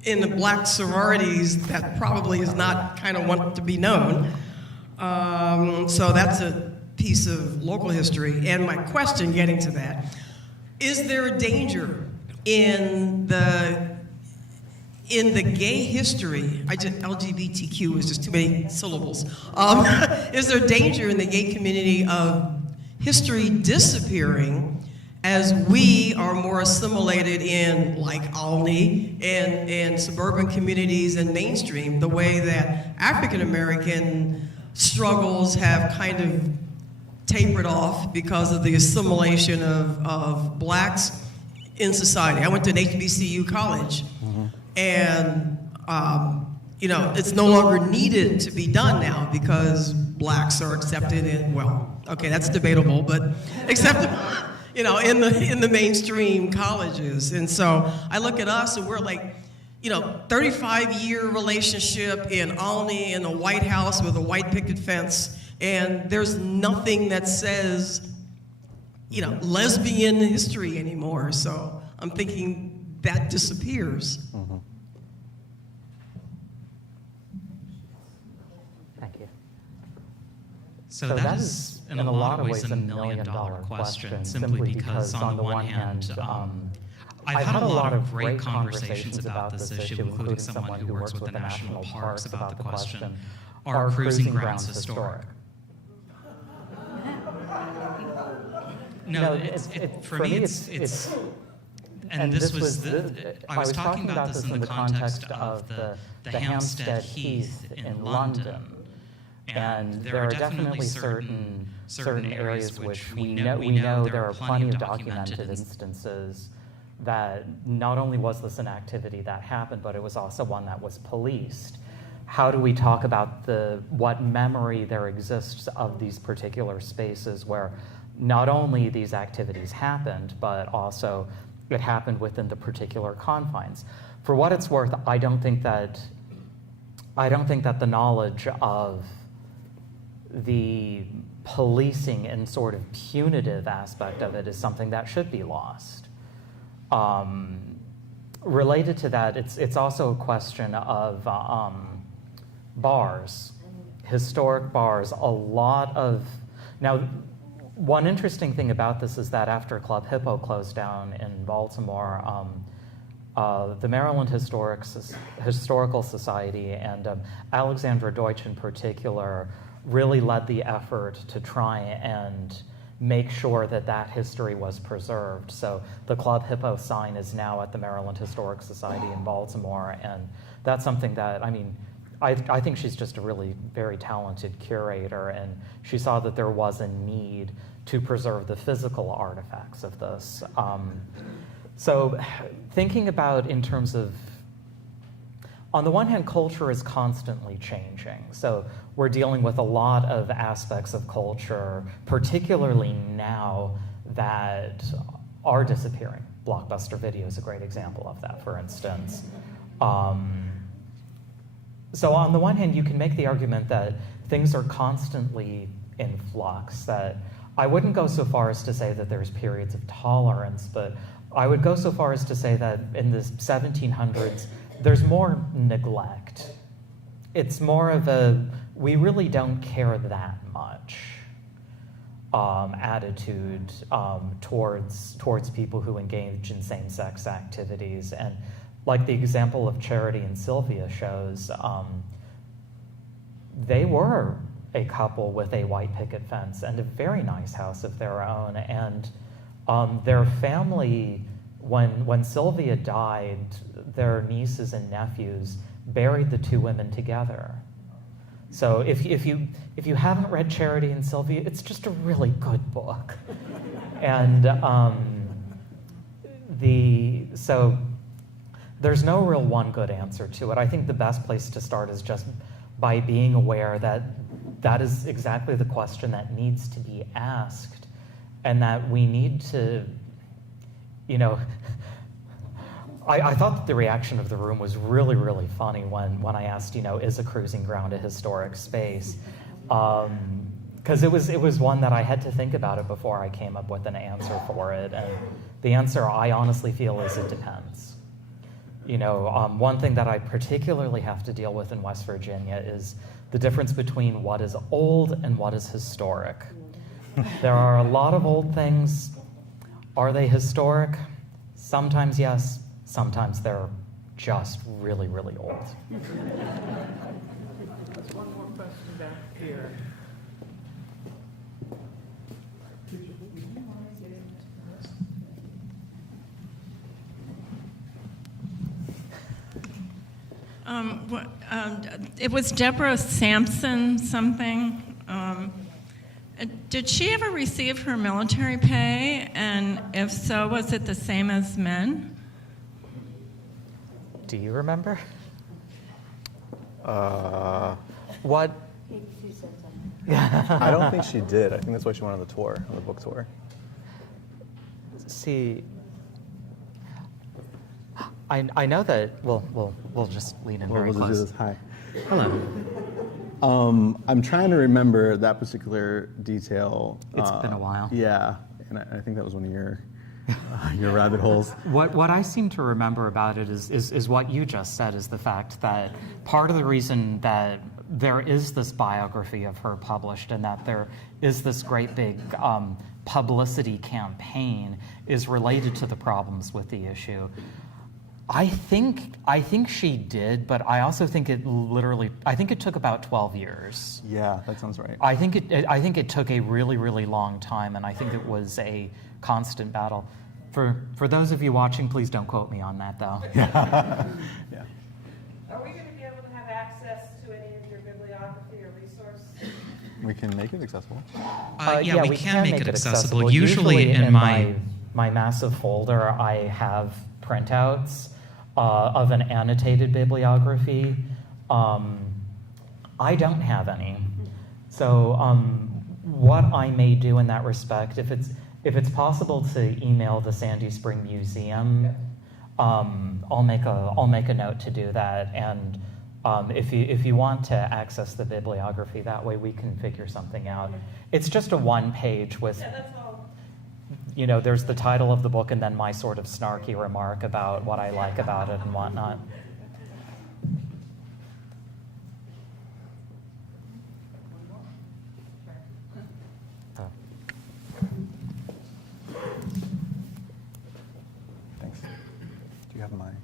in the Black sororities, that probably is not kind of want to be known. So that's a piece of local history. And my question getting to that, is there a danger in the gay history, LGBTQ is just too many syllables. Is there danger in the gay community of history disappearing as we are more assimilated in, like Albany and suburban communities and mainstream, the way that African American struggles have kind of tapered off because of the assimilation of blacks in society? I went to an HBCU college. And, you know, it's no longer needed to be done now because blacks are accepted in, well, okay, that's debatable, but accepted, you know, in the mainstream colleges. And so I look at us and we're like, you know, 35-year relationship in Albany in a White House with a white picket fence, and there's nothing that says, you know, lesbian history anymore. So I'm thinking that disappears. Thank you. So that is, in a lot of ways, a million-dollar question, simply because, on the one hand, I've had a lot of great conversations about this issue, including someone who works with the national parks about the question, are cruising grounds historic? No, for me, it's and this was I was talking about this in the context of the Hampstead Heath in London, and there are definitely certain areas which we know there are plenty of documented instances that not only was this an activity that happened, but it was also one that was policed. How do we talk about what memory there exists of these particular spaces where not only these activities happened, but also it happened within the particular confines? For what it's worth, I don't think that the knowledge of the policing and sort of punitive aspect of it is something that should be lost. Related to that, it's also a question of bars, historic bars. Now, one interesting thing about this is that after Club Hippo closed down in Baltimore, the Maryland Historical Society and Alexandra Deutsch in particular really led the effort to try and make sure that that history was preserved. So the Club Hippo sign is now at the Maryland Historic Society in Baltimore, and that's something that, I mean, I think she's just a really very talented curator, and she saw that there was a need to preserve the physical artifacts of this. So thinking about in terms of, on the one hand, culture is constantly changing. So we're dealing with a lot of aspects of culture, particularly now, that are disappearing. Blockbuster video is a great example of that, for instance. So on the one hand, you can make the argument that things are constantly in flux, that I wouldn't go so far as to say that there's periods of tolerance, but I would go so far as to say that in the 1700s, there's more neglect. It's more of a, we really don't care that much attitude towards people who engage in same-sex activities. And like the example of Charity and Sylvia shows, they were a couple with a white picket fence and a very nice house of their own. And their family, when Sylvia died, their nieces and nephews buried the two women together. So if you haven't read Charity and Sylvia, it's just a really good book. And so there's no real one good answer to it. I think the best place to start is just by being aware that that is exactly the question that needs to be asked, and that we need to, you know, I thought that the reaction of the room was really, really funny when I asked, you know, is a cruising ground a historic space? Because it was one that I had to think about it before I came up with an answer for it. And the answer I honestly feel is it depends. You know, one thing that I particularly have to deal with in West Virginia is the difference between what is old and what is historic. There are a lot of old things. Are they historic? Sometimes yes, sometimes they're just really, really old. There's one more question back here. It was Deborah Sampson something. Did she ever receive her military pay? And if so, was it the same as men? Do you remember? What? I don't think she did. I think that's why she went on the tour, on the book tour. See, I know that, we'll just lean in very We'll close. just do this. Hi. Hello. I'm trying to remember that particular detail. It's been a while. Yeah, and I think that was one of your rabbit holes. What I seem to remember about it is what you just said, is the fact that part of the reason that there is this biography of her published and that there is this great big publicity campaign is related to the problems with the issue. I think she did, but I also think it took about 12 years. Yeah, that sounds right. I think it took a really, really long time, and I think it was a constant battle. For those of you watching, please don't quote me on that, though. Yeah. Are we going to be able to have access to any of your bibliography or resource? We can make it accessible. Yeah, we can make it accessible. Usually in my massive folder, I have printouts of an annotated bibliography. I don't have any. So what I may do in that respect, if it's possible to email the Sandy Spring Museum, I'll make a note to do that. And if you want to access the bibliography, that way we can figure something out. It's just a one-page with. Yeah, that's all. You know, there's the title of the book and then my sort of snarky remark about what I like about it and whatnot. Oh. Thanks. Do you have mine?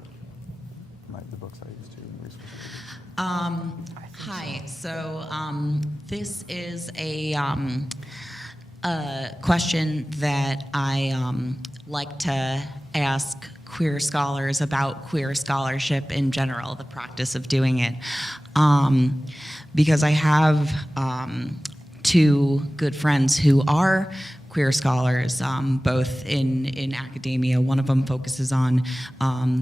Hi. So this is a question that I like to ask queer scholars about queer scholarship in general, the practice of doing it, because I have two good friends who are queer scholars, both in academia. One of them focuses on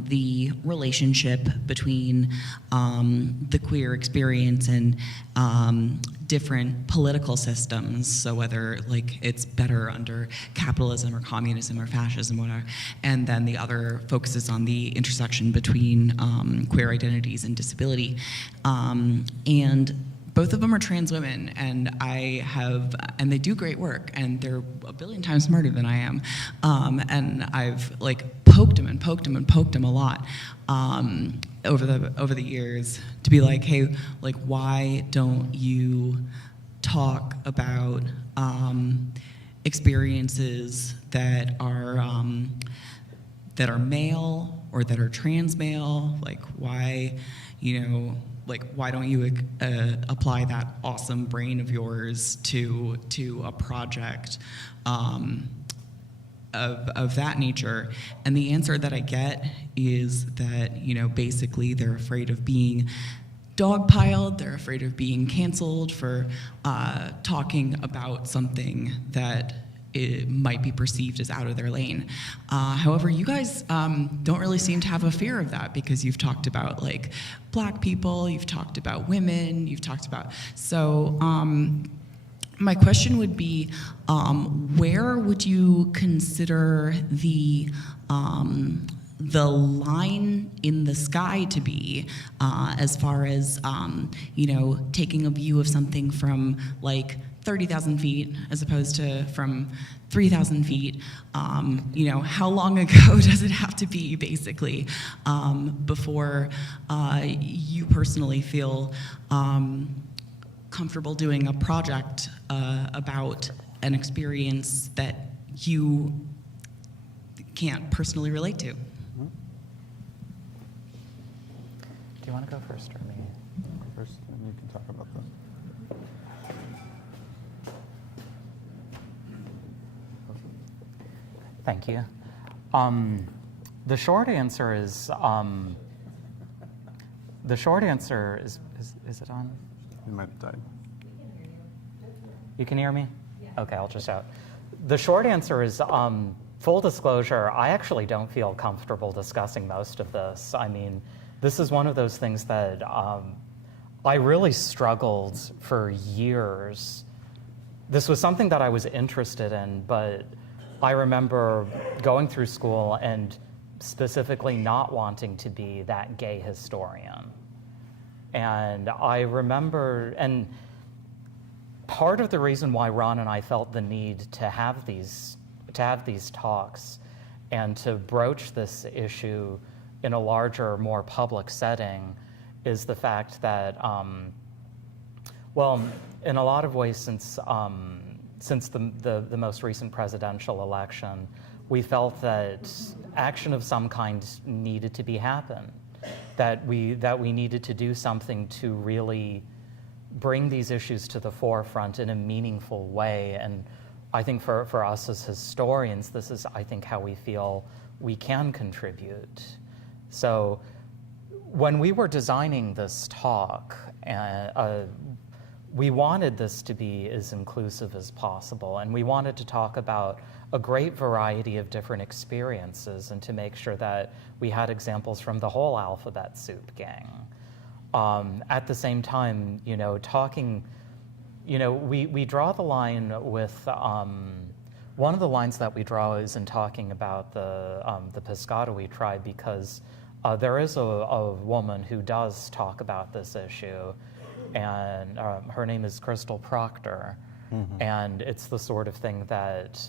the relationship between the queer experience and different political systems, so whether like it's better under capitalism or communism or fascism, whatever. And then the other focuses on the intersection between queer identities and disability. And both of them are trans women, and and they do great work, and they're a billion times smarter than I am. And I've like poked them a lot over the years to be like, hey, like, why don't you talk about experiences that are male or that are trans male? Like, why, why don't you apply that awesome brain of yours to a project of that nature? And the answer that I get is that, basically they're afraid of being dogpiled, they're afraid of being canceled for talking about something that it might be perceived as out of their lane. However, you guys don't really seem to have a fear of that, because you've talked about like Black people, you've talked about women, you've talked about, so my question would be, where would you consider the line in the sky to be, as far as taking a view of something from like 30,000 feet as opposed to from 3,000 feet? How long ago does it have to be, basically, before you personally feel comfortable doing a project about an experience that you can't personally relate to? Do you want to go first or me? First, and you can talk about this. Thank you. The short answer is it on? You might die. You can hear me? Okay, I'll just shout. The short answer is, full disclosure, I actually don't feel comfortable discussing most of this. I mean, this is one of those things that I really struggled for years. This was something that I was interested in, but I remember going through school and specifically not wanting to be that gay historian. And I remember, and part of the reason why Ron and I felt the need to have these talks and to broach this issue in a larger, more public setting is the fact that, well, in a lot of ways, since the most recent presidential election, we felt that action of some kind needed to happen, that we needed to do something to really bring these issues to the forefront in a meaningful way. And I think for us as historians, this is, I think, how we feel we can contribute. So when we were designing this talk, we wanted this to be as inclusive as possible, and we wanted to talk about a great variety of different experiences and to make sure that we had examples from the whole alphabet soup gang. At the same time, talking, we draw the line with, one of the lines that we draw is in talking about the Piscataway tribe, because there is a woman who does talk about this issue, and her name is Crystal Proctor. Mm-hmm. And it's the sort of thing that,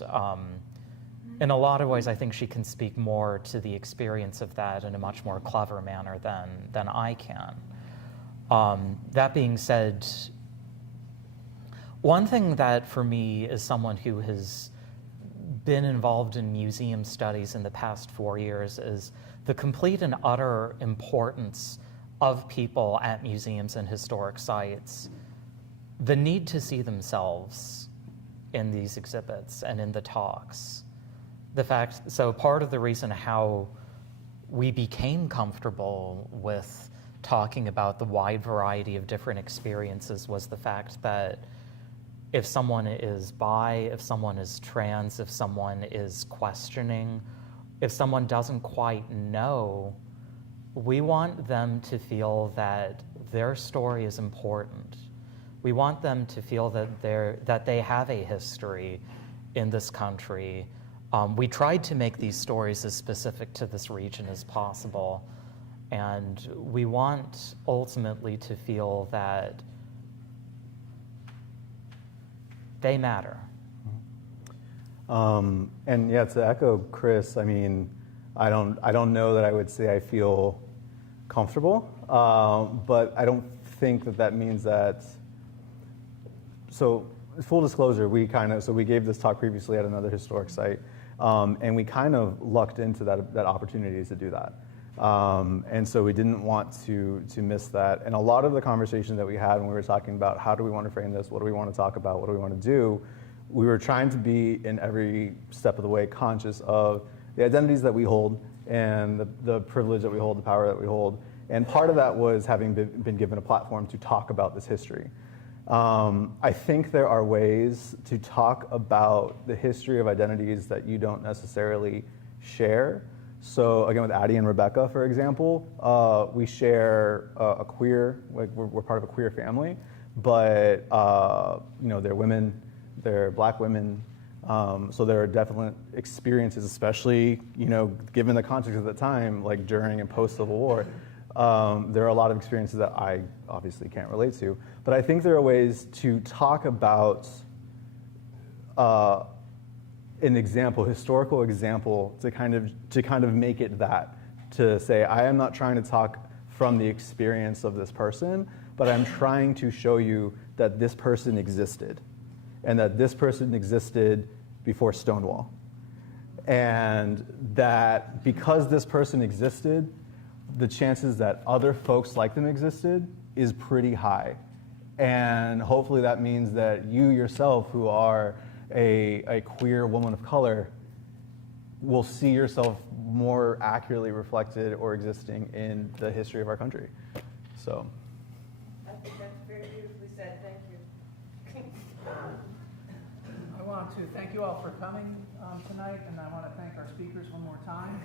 in a lot of ways, I think she can speak more to the experience of that in a much more clever manner than I can. That being said, one thing that for me, as someone who has been involved in museum studies in the past 4 years, is the complete and utter importance of people at museums and historic sites the need to see themselves in these exhibits and in the talks. So part of the reason how we became comfortable with talking about the wide variety of different experiences was the fact that if someone is bi, if someone is trans, if someone is questioning, if someone doesn't quite know, we want them to feel that their story is important. We want them to feel that they have a history in this country. We tried to make these stories as specific to this region as possible, and we want ultimately to feel that they matter. And yeah, to echo Chris, I mean, I don't know that I would say I feel comfortable, but I don't think that means that. So full disclosure, we gave this talk previously at another historic site, and we kind of lucked into that opportunity to do that. And so we didn't want to miss that. And a lot of the conversation that we had when we were talking about how do we want to frame this, what do we want to talk about, what do we want to do, we were trying to be in every step of the way conscious of the identities that we hold and the privilege that we hold, the power that we hold. And part of that was having been given a platform to talk about this history. I think there are ways to talk about the history of identities that you don't necessarily share. So again, with Addie and Rebecca, for example, we share a queer, like we're part of a queer family, but they're women, they're Black women, so there are definite experiences, especially given the context of the time, like during and post Civil War. There are a lot of experiences that I obviously can't relate to, but I think there are ways to talk about an example, historical example, to kind of make it that, to say, I am not trying to talk from the experience of this person, but I'm trying to show you that this person existed, and that this person existed before Stonewall, and that because this person existed, the chances that other folks like them existed is pretty high. And hopefully that means that you yourself, who are a queer woman of color, will see yourself more accurately reflected or existing in the history of our country. So. I think that's very beautifully said. Thank you. I want to thank you all for coming tonight, and I want to thank our speakers one more time.